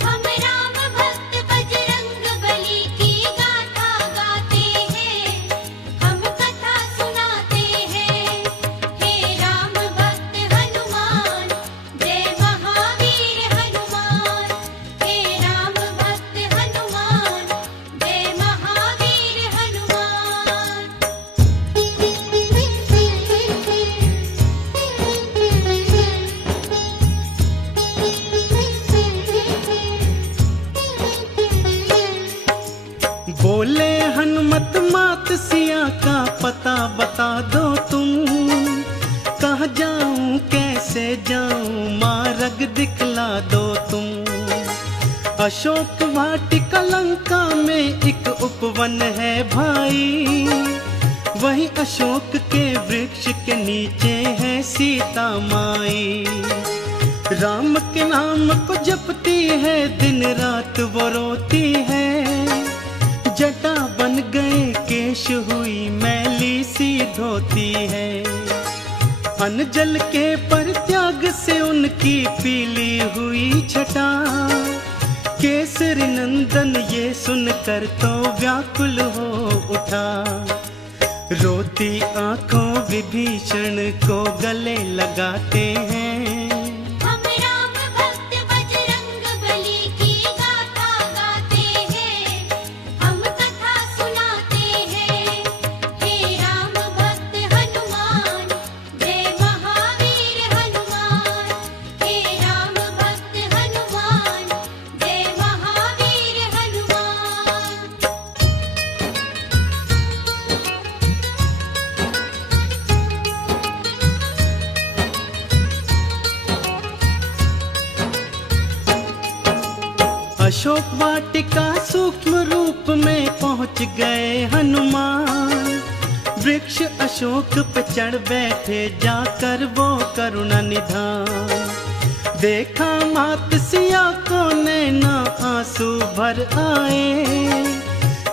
हम राम भक्त बजरंग बली की गाथा गाते हैं, हम कथा सुनाते हैं। हे राम भक्त हनुमान, जय महावीर हनुमान। हे राम भक्त हनुमान, जय महावीर हनुमान। का पता बता दो तुम, कहाँ जाऊं कैसे जाऊं मार्ग दिखला दो तुम। अशोक वाटिका लंका में एक उपवन है भाई, वही अशोक के वृक्ष के नीचे है सीता माई। राम के नाम को जपती है दिन रात वो रोती है, जटा बन गए केश हुई मैली सी धोती है। अन्न जल के परित्याग से उनकी पीली हुई छटा, केसरी नंदन ये सुनकर तो व्याकुल हो उठा। रोती आंखों विभीषण को गले लगाते हैं, हम राम भक्त बजरंग बली की गाथा गाते हैं, हम कथा सुनाते हैं। हे राम भक्त हनुमान, जय महावीर हनुमान। हे राम भक्त हनुमान, जय महावीर हनुमान। अशोक वाटिका सूक्ष्म रूप में पहुंच गए हनुमान। वृक्ष अशोक पे चढ़ बैठे जाकर वो करुणा निधान। देखा मात सिया को नैना आंसू भर आए,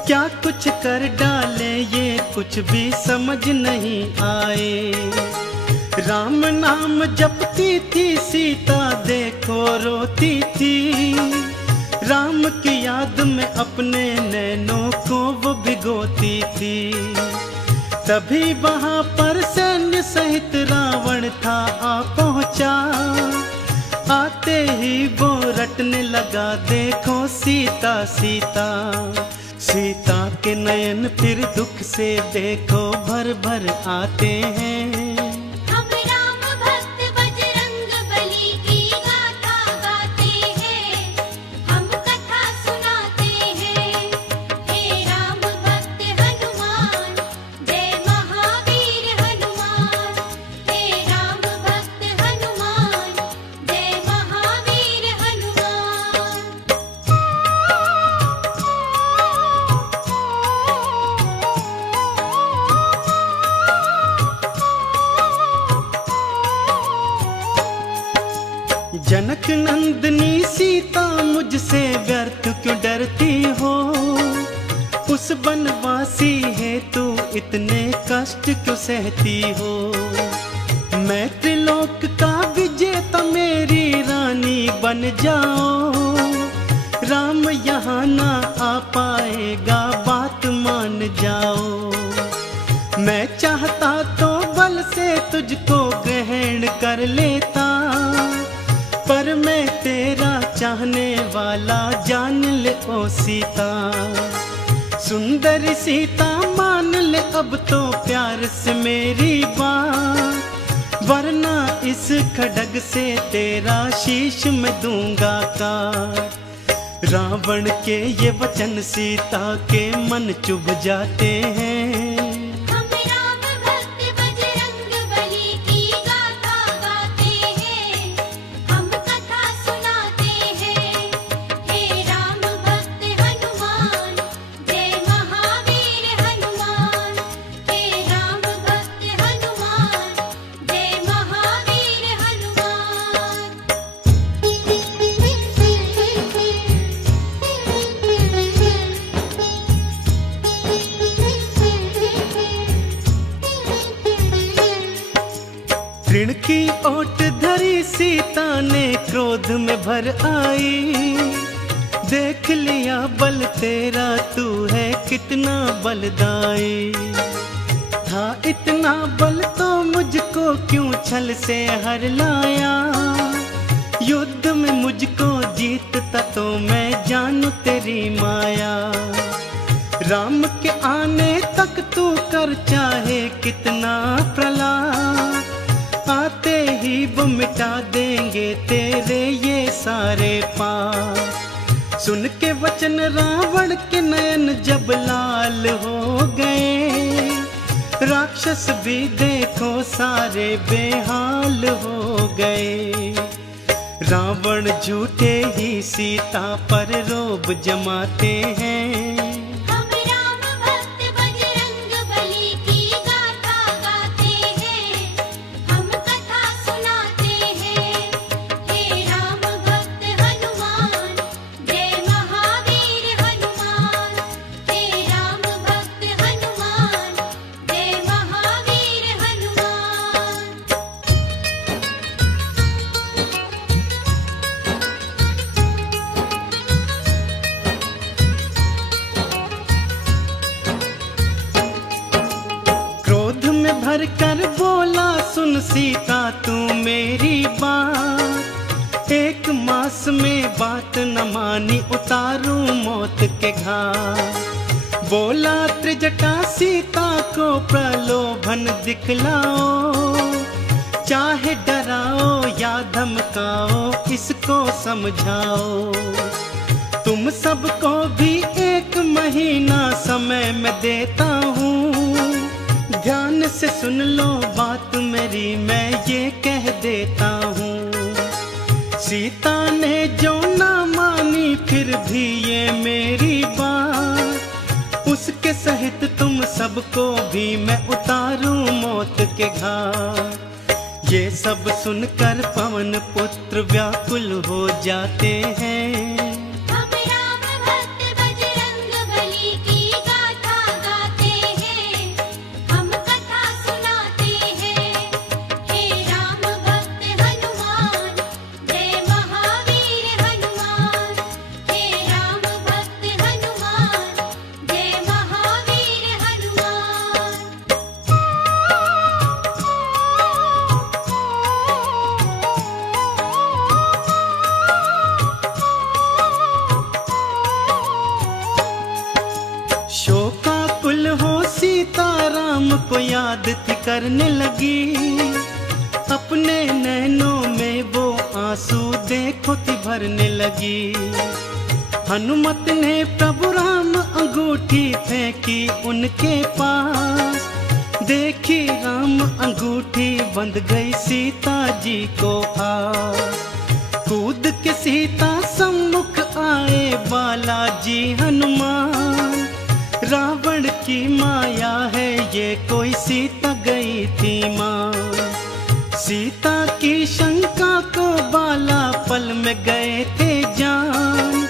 क्या कुछ कर डाले ये कुछ भी समझ नहीं आए। राम नाम जपती थी सीता देखो रोती थी, राम की याद में अपने नैनों को वो भिगोती थी। तभी वहां पर सैन्य सहित रावण था आ पहुंचा, आते ही वो रटने लगा देखो सीता सीता। सीता के नयन फिर दुख से देखो भर भर आते हैं। हम राम भक्त बजरंग बली की गाथा गाते हैं, हम कथा सुनाते हैं। हे राम भक्त हनुमान, जय महावीर हनुमान। हे राम भक्त हनुमान, जय महावीर हनुमान। जनक नंदनी सीता मुझसे व्यर्थ क्यों डरती हो, उस बनवासी है तू इतने कष्ट क्यों सहती हो। मैं त्रिलोक का विजेता मेरी रानी बन जाओ, राम यहाँ ना आ पाएगा बात मान जाओ। मैं चाहता तो बल से तुझको ग्रहण कर लेता, पर मैं तेरा चाहने वाला जान ले ओ सीता। सुंदर सीता मान ले अब तो प्यार से मेरी बात, वरना इस खड्ग से तेरा शीश मैं दूंगा काट। रावण के ये वचन सीता के मन चुभ जाते हैं। हम राम भक्त बजरंग बली की गाथा गाते हैं, हम कथा सुनाते हैं। हे राम भक्त हनुमान, जय महावीर हनुमान। हे राम भक्त हनुमान, जय महावीर हनुमान। ऋण की ओट धरी सीता ने क्रोध में भर आई, देख लिया बल तेरा तू है कितना बलदाई। था इतना बल तो मुझको क्यों छल से हर लाया, युद्ध में मुझको जीतता तो मैं जानू तेरी माया। राम के आने तक तू कर चाहे कितना प्रलाप, आते ही वो मिटा देंगे तेरे ये सारे पाप। सुन के वचन रावण के नयन जब लाल हो गए, राक्षस भी देखो सारे बेहाल हो गए। रावण झूठे ही सीता पर रोब जमाते हैं। हम राम भक्त बजरंग बली की गाथा गाते हैं, हम कथा सुनाते हैं। हे राम भक्त हनुमान, जय महावीर हनुमान। हे राम भक्त हनुमान, जय महावीर हनुमान। क्रोध में भर कर बोला सुन सीता तू मेरी बात। एक मास में बात न मानी उतारूं मौत के घाट। बोला त्रिजटा सीता को प्रलोभन दिखलाओ। चाहे डराओ या धमकाओ इसको समझाओ। तुम सबको भी 1 महीना समय मैं देता हूँ। ध्यान से सुन लो बात मेरी, मैं ये कह देता हूँ। सीता ने जो ना मानी फिर भी ये मेरी बात, उसके सहित तुम सबको भी मैं उतारूं मौत के घाट। ये सब सुनकर पवन पुत्र व्याकुल हो जाते हैं। हम राम भक्त बजरंग बली की गाथा गाते हैं, हम कथा सुनाते हैं। हे राम भक्त हनुमान, जय महावीर हनुमान। हे राम भक्त हनुमान, जय महावीर हनुमान। शोकाकुल हो सीता राम को याद थी करने लगी। अपने नैनों में वो आंसू देखो थी भरने लगी। हनुमत ने प्रभु राम अंगूठी फेंकी उनके पास। देखी राम अंगूठी बंध गई सीता जी को आस। कूद के सीता सम्मुख आए बालाजी हनुमान। रावण की माया है ये कोई सीता गई थी माँ। सीता की शंका को बाला पल में गए थे जान।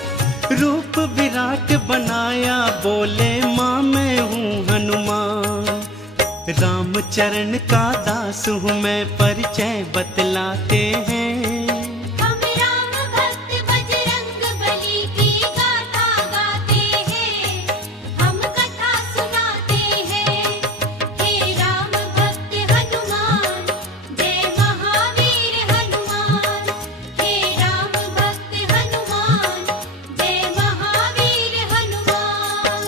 रूप विराट बनाया बोले माँ मैं हूँ हनुमान। रामचरण का दास हूँ मैं परिचय बतलाते हैं। हम राम भक्त बजरंग बली की गाथा गाते हैं, हम कथा सुनाते हैं। हे राम भक्त हनुमान, जय महावीर हनुमान। हे राम भक्त हनुमान, जय महावीर हनुमान।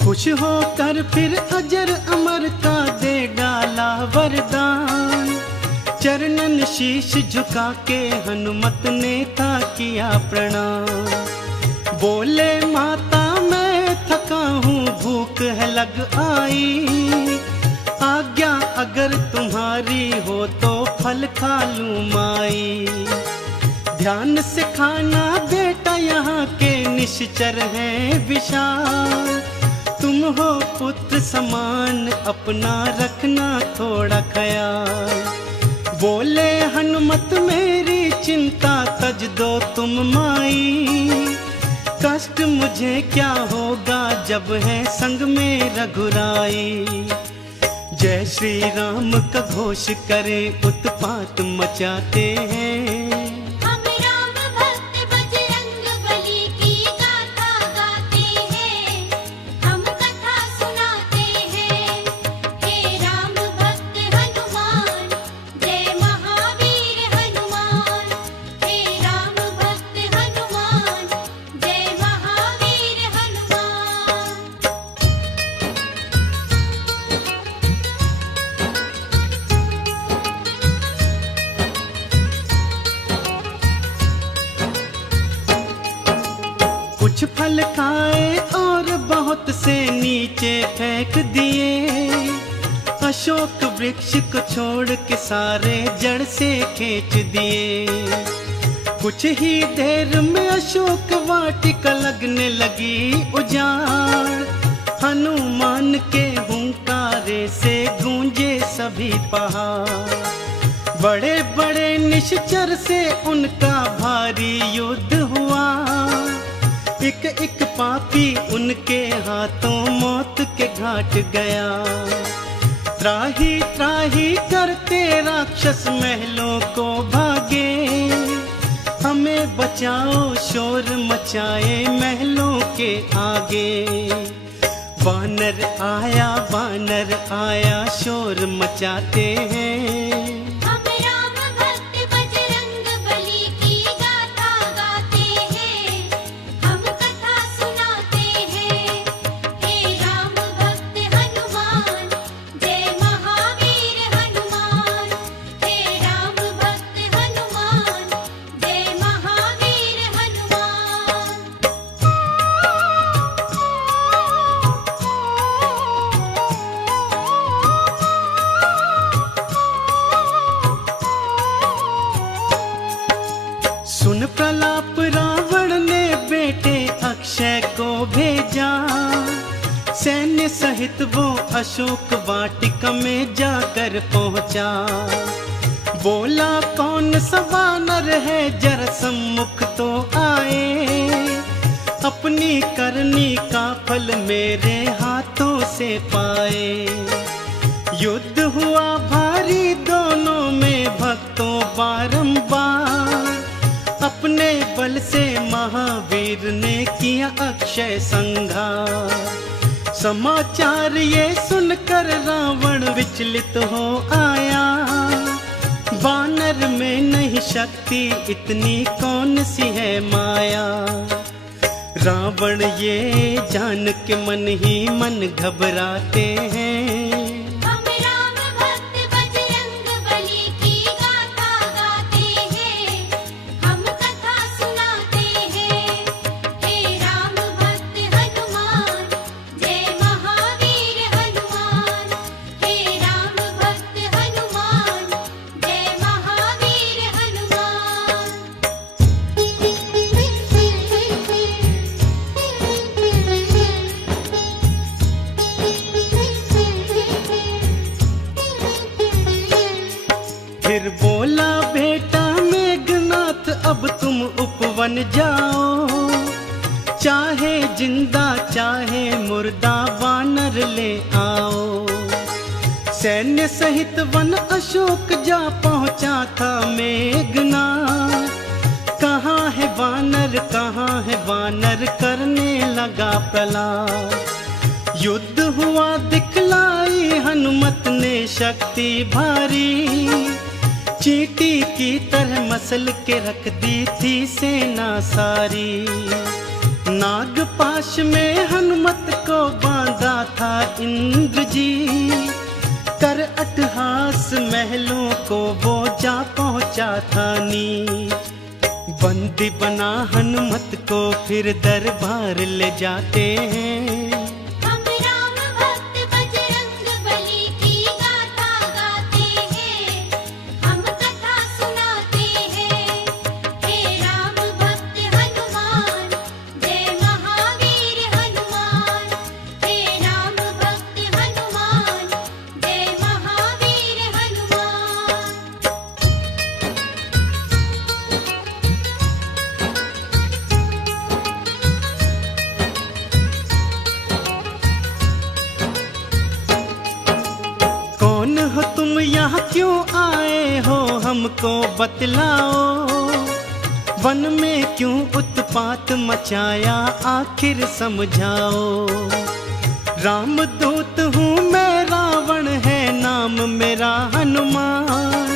खुश होकर फिर अजर अमर का दे डाला वरदान। चरणन शीश झुका के हनुमत ने था किया प्रणाम। बोले माता मैं थका हूँ भूख है लग आई। आज्ञा अगर तुम्हारी हो तो फल खा लूं माई। ध्यान से खाना बेटा यहाँ के निश्चर हैं विशाल। तुम हो पुत्र समान अपना रखना थोड़ा ख्याल। बोले हनुमत मेरी चिंता तज दो तुम माई। कष्ट मुझे क्या होगा जब है संग में रघुराई। जय श्री राम का घोष करें उत्पात मचाते हैं। हम राम भक्त बजरंग बली की गाथा गाते हैं, हम कथा सुनाते हैं। हे राम भक्त हनुमान, जय महावीर हनुमान। हे राम भक्त हनुमान, जय महावीर हनुमान। फल खाए और बहुत से नीचे फेंक दिए। अशोक वृक्ष को छोड़ के सारे जड़ से खींच दिए। कुछ ही देर में अशोक वाटिका लगने लगी उजाड़। हनुमान के हुंकारे से गूंजे सभी पहाड़। बड़े बड़े निश्चर से उनका भारी युद्ध हुआ। एक एक पापी उनके हाथों मौत के घाट गया। त्राही त्राही करते राक्षस महलों को भागे। हमें बचाओ शोर मचाए महलों के आगे। वानर आया शोर मचाते हैं। हम राम भक्त बजरंग बली की गाथा गाते हैं। हम कथा सुनाते हैं। हे राम भक्त हनुमान, जय महावीर हनुमान। हे राम भक्त हनुमान, जय महावीर हनुमान। सुन प्रलाप रावण ने बेटे अक्षय को भेजा। सैन्य सहित वो अशोक वाटिका में जाकर पहुंचा। बोला कौन सा वानर है जरा सम्मुख तो आए। अपनी करनी का फल मेरे हाथों से पाए। युद्ध हुआ भारी दोनों में भक्तों बारंबार। अपने बल से महावीर ने किया अक्षय संहार। समाचार ये सुनकर रावण विचलित हो आया। वानर में नहीं शक्ति इतनी कौन सी है माया। रावण ये जान के मन ही मन घबराते हैं। हम राम भक्त बजरंग बली की गाथा गाते हैं। हम कथा सुनाते हैं। हे राम भक्त हनुमान, जय महावीर हनुमान। हे राम भक्त हनुमान, जय महावीर हनुमान। फिर बोला बेटा मेघनाथ अब तुम उपवन जाओ। चाहे जिंदा चाहे मुर्दा वानर ले आओ। सैन्य सहित वन अशोक जा पहुंचा था मेघनाथ। कहाँ है वानर करने लगा प्रलाप। युद्ध हुआ दिखलाई हनुमत ने शक्ति भारी। चींटी की तरह मसल के रख दी थी सेना सारी। नागपाश में हनुमत को बांधा था इंद्र जी। कर अट्टहास महलों को वो जा पहुंचा था नीच। बंदी बना हनुमत को फिर दरबार ले जाते हैं। हम राम भक्त बजरंग बली की गाथा गाते हैं। हम कथा सुनाते हैं। हे राम भक्त हनुमान, जय महावीर हनुमान। हे राम भक्त हनुमान, जय महावीर हनुमान। कौन हो तुम यहाँ क्यों आए हो हमको बतलाओ। वन में क्यों उत्पात मचाया आखिर समझाओ। रामदूत हूँ मैं रावण है नाम मेरा हनुमान।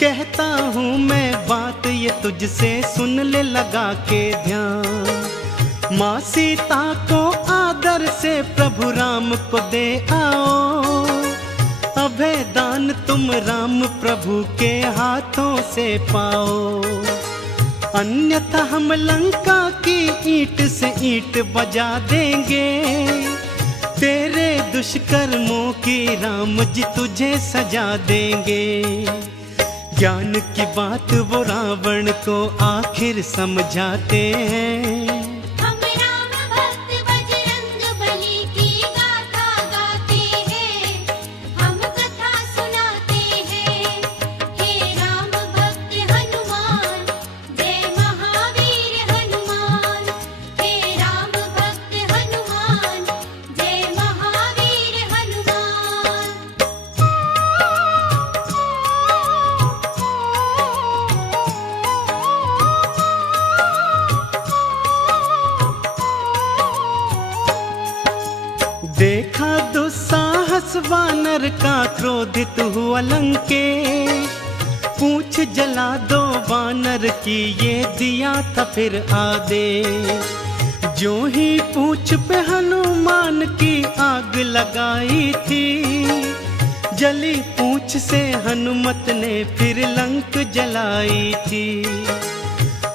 कहता हूँ मैं बात ये तुझसे सुन ले लगा के ध्यान। माँ सीता को आदर से प्रभु राम को दे आओ। अभय दान तुम राम प्रभु के हाथों से पाओ। अन्यथा हम लंका की ईंट से ईंट बजा देंगे। तेरे दुष्कर्मों की राम जी तुझे सजा देंगे। ज्ञान की बात वो रावण को आखिर समझाते हैं। हम राम भक्त बजरंग बली की गाथा गाते हैं, हम कथा सुनाते हैं। हे राम भक्त हनुमान, जय महावीर हनुमान। हे राम भक्त हनुमान, जय महावीर हनुमान। देखा दुस्साहस वानर का क्रोधित हुआ लंकेश। पूछ जला दो वानर की ये दिया था फिर आदेश। जो ही पूछ पे हनुमान की आग लगाई थी, जली पूछ से हनुमत ने फिर लंक जलाई थी।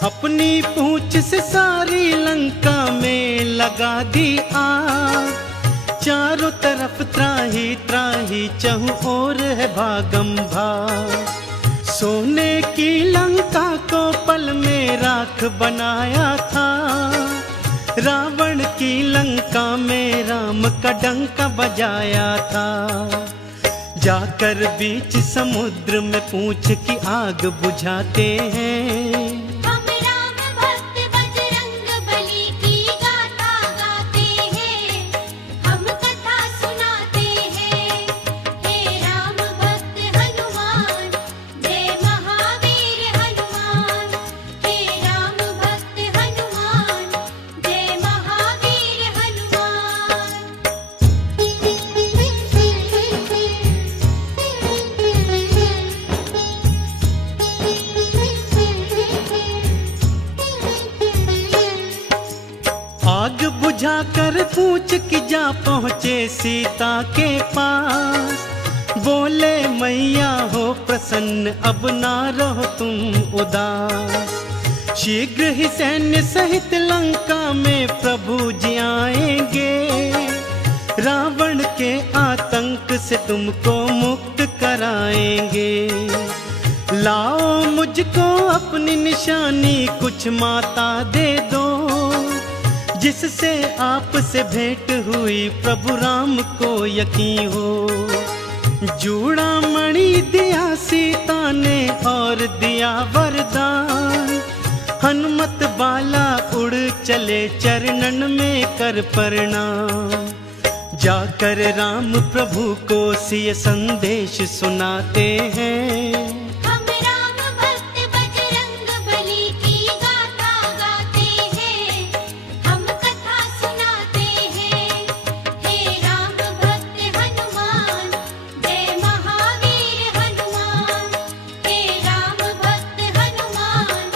अपनी पूछ से सारी लंका में लगा दी आग। चारों तरफ त्राही त्राही चहुं ओर है भागम भाग। सोने की लंका को पल में राख बनाया था। रावण की लंका में राम का डंका बजाया था। जाकर बीच समुद्र में पूछ की आग बुझाते हैं। हम राम भक्त बजरंग बली की गाथा गाते हैं, हम कथा सुनाते हैं। हे राम भक्त हनुमान, जय महावीर हनुमान। हे राम भक्त हनुमान, जय महावीर हनुमान। आग बुझाकर पूछ की जा पहुँचे सीता के पास। बोले मैया हो प्रसन्न अब ना रहो तुम उदास। शीघ्र ही सैन्य सहित लंका में प्रभु जी आएंगे। रावण के आतंक से तुमको मुक्त कराएंगे। लाओ मुझको अपनी निशानी कुछ माता दे दो। जिससे आपसे भेंट हुई प्रभु राम को यकीन हो। जूड़ा मणि दिया सीता ने और दिया वरदान। हनुमत बाला उड़ चले चरणन में कर प्रणाम। जाकर राम प्रभु को सिय संदेश सुनाते हैं। हम राम भक्त बजरंग बली की गाथा गाते हैं, हम कथा सुनाते हैं। हे राम भक्त हनुमान, जय महावीर हनुमान। हे राम भक्त हनुमान,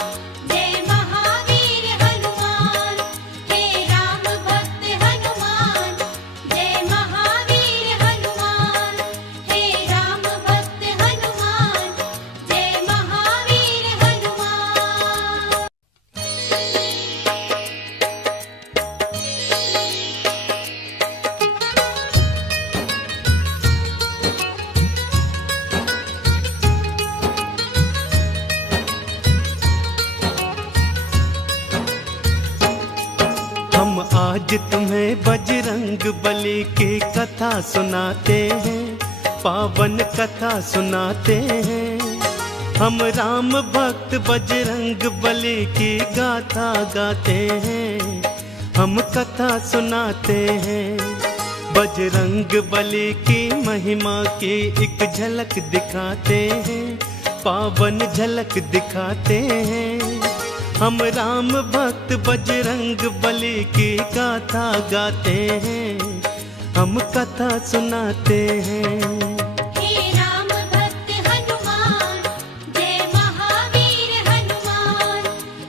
जय महावीर हनुमान। हे राम भक्त हनुमान, जय महावीर हनुमान। हे राम भक्त हनुमान, जय महावीर हनुमान। हम आज तुम्हें बजरंग बली की कथा सुनाते हैं। पावन कथा सुनाते हैं। हम राम भक्त बजरंग बली की गाथा गाते हैं। हम कथा सुनाते हैं। बजरंग बली की महिमा की एक झलक दिखाते हैं। पावन झलक दिखाते हैं। हम राम भक्त बजरंग बली की गाथा गाते हैं। हम कथा सुनाते हैं। हे राम भक्त हनुमान, जय महावीर हनुमान।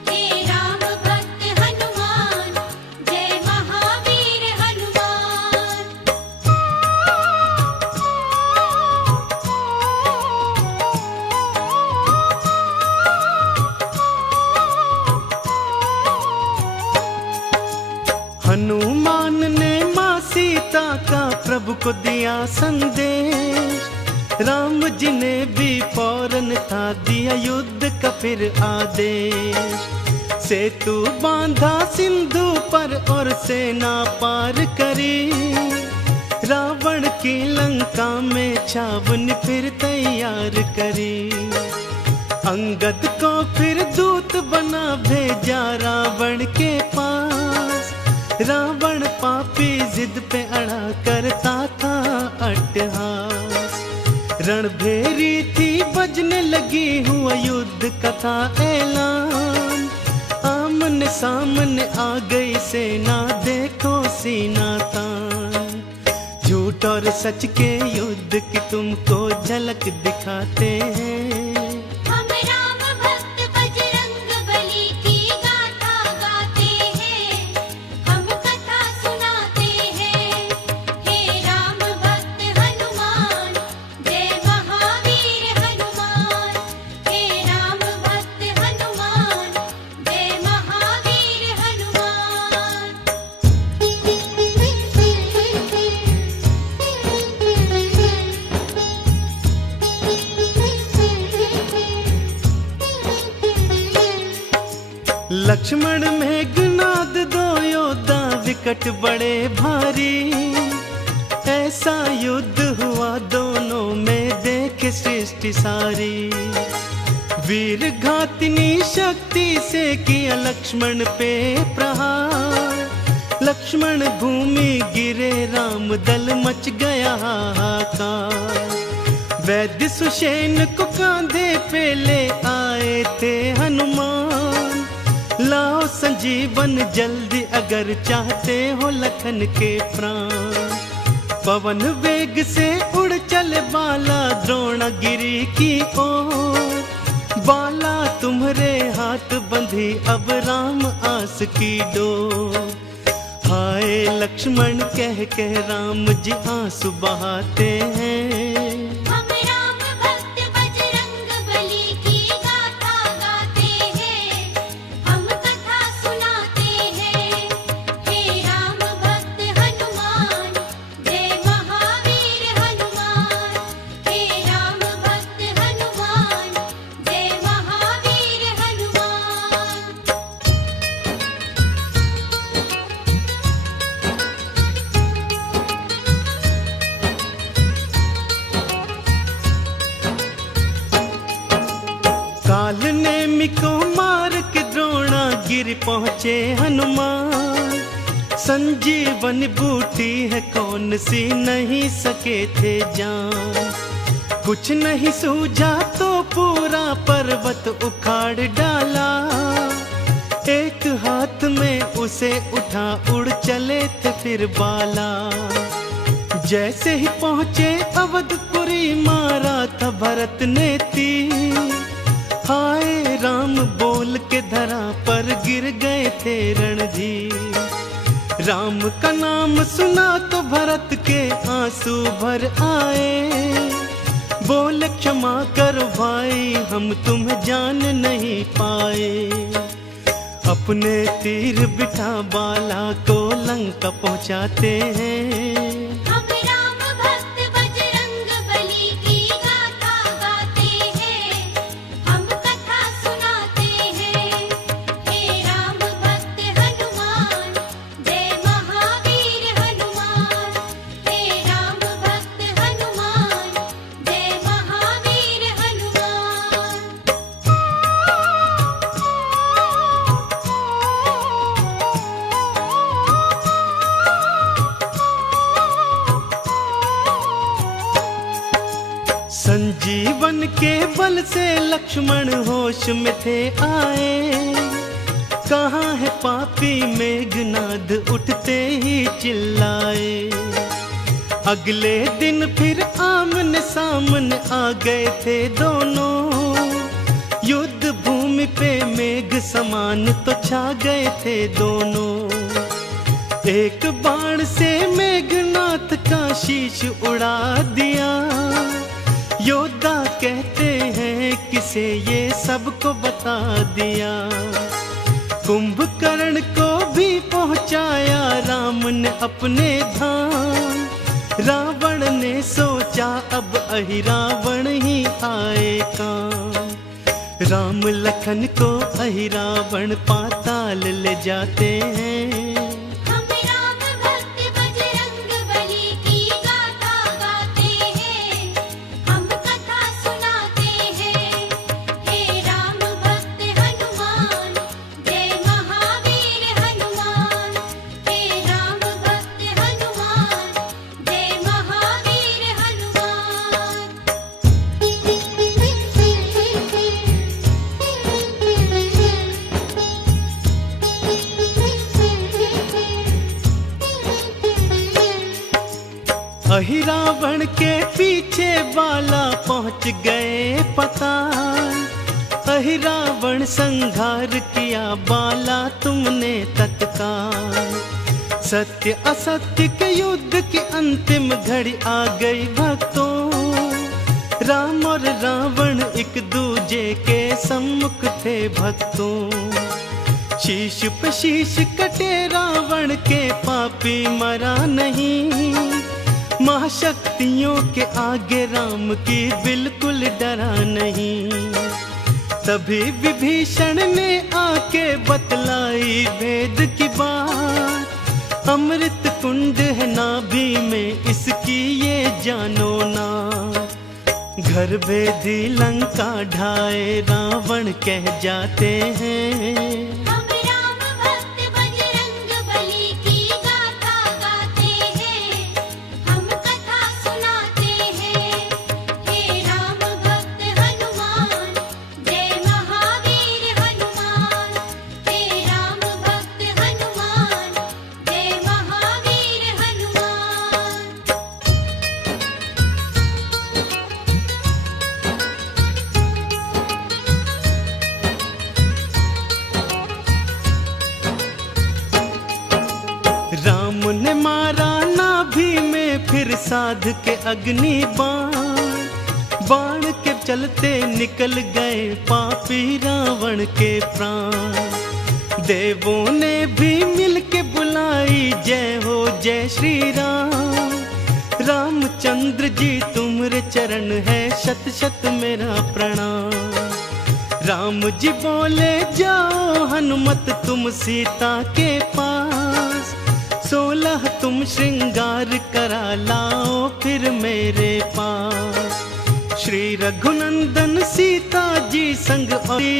हे राम भक्त हनुमान, जय महावीर हनुमान। को दिया संदेश, राम जी ने भी फौरन था दिया युद्ध का फिर आदेश। सेतु बांधा सिंधु पर और सेना पार करी, रावण की लंका में छावनी फिर तैयार करी। अंगद को फिर दूत बना भेजा रावण के पास, रावण पापी जिद पे अड़ा करता था अट्टहास। रणभेरी थी बजने लगी हुआ युद्ध का था ऐलान, आमने सामने आ गई सेना देखो सीना तान। झूठ और सच के युद्ध की तुमको झलक दिखाते हैं, हम राम भक्त बजरंग बली की गाथा गाते हैं, हम कथा सुनाते हैं। हे राम भक्त हनुमान, जय महावीर हनुमान। हे राम भक्त हनुमान, जय महावीर हनुमान। लक्ष्मण मेघनाद दो योद्धा विकट बड़े भारी, ऐसा युद्ध हुआ दोनों में देख सृष्टि सारी। वीर घातिनी शक्ति से किया लक्ष्मण पे प्रहार, लक्ष्मण भूमि गिरे राम दल मच गया हाहाकार। वैद्य सुषेण को कांधे पे ले आए थे हनुमान, लाओ संजीवन जल्दी अगर चाहते हो लखन के प्राण। पवन वेग से उड़ चले बाला द्रोणगिरी की ओर, बाला तुम्हारे हाथ बंधी अब राम आस की डोर। हाय लक्ष्मण कह कह राम जी आंसू बहाते हैं, हम राम भक्त बजरंग बली की गाथा गाते हैं, हम कथा सुनाते हैं। हे राम भक्त हनुमान, जय महावीर हनुमान। हे राम भक्त हनुमान, जय महावीर हनुमान। काल नेमि को मार के द्रोणा गिर पहुँचे हनुमान। संजीवन बूटी है कौन सी नहीं सके थे जान, कुछ नहीं सूझा तो पूरा पर्वत उखाड़ डाला। एक हाथ में उसे उठा उड़ चले थे फिर बाला। जैसे ही पहुँचे अवधपुरी मारा था भरत ने तीर, हाय राम बोल के धरा पर गिर गए थे रणधीर। राम का नाम सुना तो भरत के आंसू भर आए, बोले क्षमा करो भाई हम तुम्हें जान नहीं पाए। अपने तीर बिठा बाला को लंका पहुंचाते हैं, हम राम भक्त बजरंग बली की गाथा गाते हैं, हम कथा सुनाते हैं। हे राम भक्त हनुमान, जय महावीर हनुमान। हे राम भक्त हनुमान, जय महावीर हनुमान। संजीवन के बल से लक्ष्मण होश में थे आए। कहाँ है पापी मेघनाद उठते ही चिल्लाए। अगले दिन फिर आमने सामने आ गए थे दोनों, युद्ध भूमि पे मेघ समान तो छा गए थे दोनों। एक बाण से मेघनाथ का शीश उड़ा दिया, योद्धा कहते हैं किसे ये सबको बता दिया। कुंभकर्ण को भी पहुंचाया राम ने अपने धाम, रावण ने सोचा अब अहिरावण ही आए काम। राम लखन को अहिरावण पाताल ले जाते हैं। हम राम भक्त बजरंग बली की गाथा गाते हैं, हम कथा सुनाते हैं। हे राम भक्त हनुमान, जय महावीर हनुमान। हे राम भक्त हनुमान, जय महावीर हनुमान। अहिरावण के पीछे बाला पहुंच गए पताल। अहिरावण संघार किया बाला तुमने तत्काल। सत्य असत्य के युद्ध की अंतिम घड़ी आ गई भक्तों। राम और रावण एक दूजे के सम्मुख थे भक्तों। शीश पे शीश कटे रावण के पापी मरा नहीं। महाशक्तियों के आगे राम की बिल्कुल डरा नहीं। तभी विभीषण ने आके बतलाई भेद की बात। अमृत कुंड है नाभि में इसकी ये जानो ना। घर भेदी लंका ढाए रावण कह जाते हैं। हम राम भक्त बजरंग बली की गाथा गाते हैं, हम कथा सुनाते हैं। हे राम भक्त हनुमान, जय महावीर हनुमान। हे राम भक्त हनुमान, जय महावीर हनुमान। राम ने मारा नाभि में फिर साध के अग्नि बाण। बाण के चलते निकल गए पापी रावण के प्राण। देवों ने भी मिल के बुलाई जय हो जय श्री राम। रामचंद्र जी तुम्हारे चरण है शत शत मेरा प्रणाम। राम जी बोले जाओ हनुमत तुम सीता के पास। 16 तुम श्रृंगार करा लाओ फिर मेरे पास। श्री रघुनंदन सीता जी संग आई।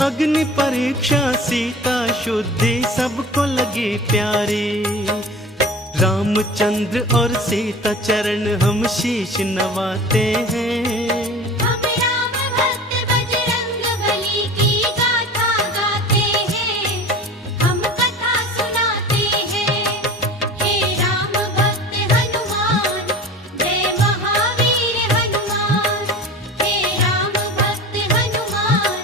अग्नि परीक्षा सीता शुद्धि सबको लगी प्यारी। रामचंद्र और सीता चरण हम शीश नवाते हैं। हम राम भक्त बजरंग बली की गाथा गाते हैं, हम कथा सुनाते हैं। हे राम भक्त हनुमान, जय महावीर हनुमान। हे राम भक्त हनुमान,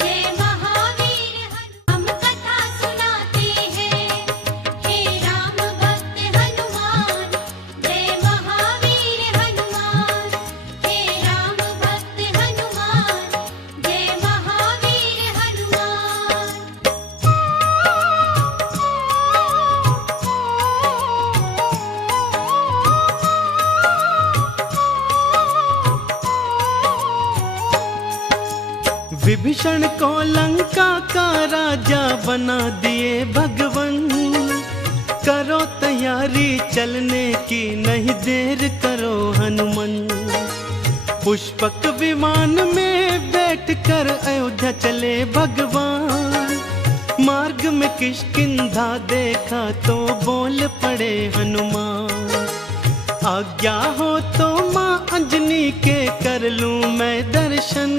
जय महावीर हनुमान। हम कथा सुनाते हैं। हे राम भक्त हनुमान, जय महावीर हनुमान। हे राम भक्त हनुमान, जय महावीर हनुमान। विभीषण को लंका का राजा बना दिए भगवन। करो तैयारी चलने की नहीं देर करो हनुमान। पुष्पक विमान में बैठकर अयोध्या चले भगवान। मार्ग में किष्किंधा देखा तो बोल पड़े हनुमान। आज्ञा हो तो माँ अंजनी के कर लूं मैं दर्शन।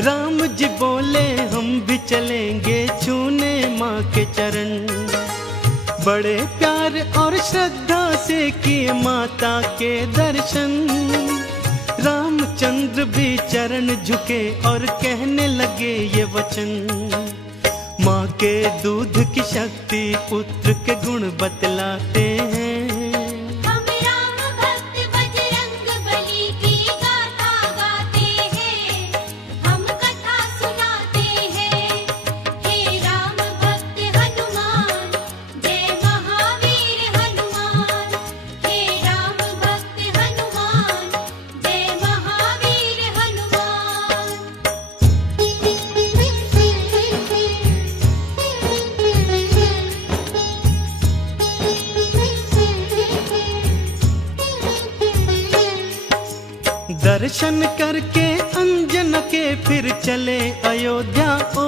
राम जी बोले हम भी चलेंगे छूने माँ के चरण। बड़े प्यार और श्रद्धा से किए माता के दर्शन। रामचंद्र भी चरण झुके और कहने लगे ये वचन। माँ के दूध की शक्ति पुत्र के गुण बतलाते हैं। हम राम भक्त बजरंग बली की गाथा गाते हैं, हम कथा सुनाते हैं। हे राम भक्त हनुमान, जय महावीर हनुमान। दर्शन करके अंजन के फिर चले अयोध्या ओ।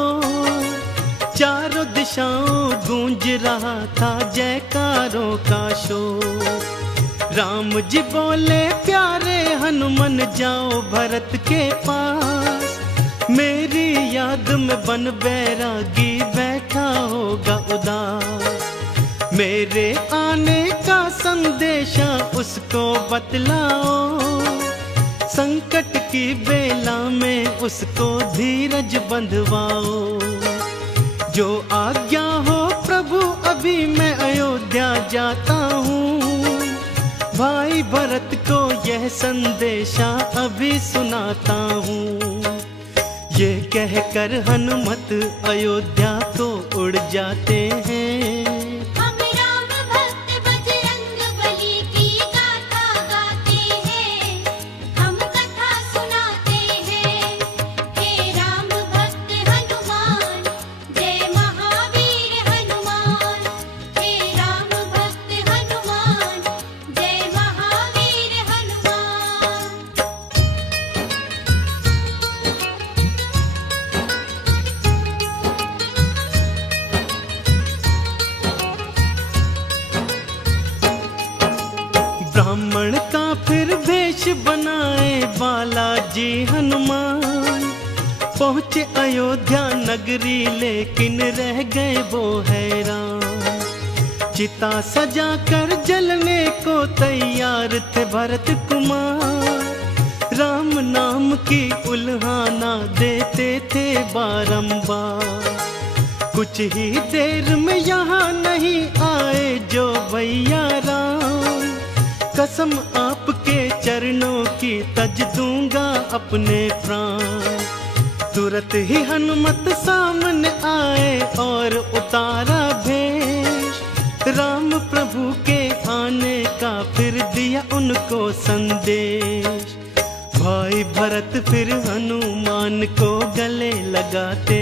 चारों दिशाओं गूंज रहा था जयकारों का शोर। राम जी बोले प्यारे हनुमान जाओ भरत के पास, मेरी याद में बन बैरागी बैठा होगा उदास। मेरे आने का संदेशा उसको बतलाओ, संकट की बेला में उसको धीरज बंधवाओ। जो आज्ञा हो प्रभु अभी मैं अयोध्या जाता हूँ, भाई भरत को यह संदेशा अभी सुनाता हूँ। ये कहकर हनुमत अयोध्या को उड़ जाते हैं। हम राम भक्त बजरंग बली की गाथा गाते हैं, हम कथा सुनाते हैं। हे राम भक्त हनुमान जय महावीर हनुमान, हे राम भक्त हनुमान जय महावीर हनुमान। ब्राह्मण का फिर वेश बनाए बालाजी हनुमान, पहुँचे अयोध्या नगरी लेकिन रह गए वो हैरान। चिता सजा कर जलने को तैयार थे भरत कुमार, राम नाम की उल्हाना देते थे बारंबार। कुछ ही देर में यहाँ नहीं आए जो भैया राम, कसम आपके चरणों की तज दूंगा अपने प्राण। तुरंत ही हनुमत सामने आए और उतारा भेष, राम प्रभु के आने का फिर दिया उनको संदेश। भाई भरत फिर हनुमान को गले लगाते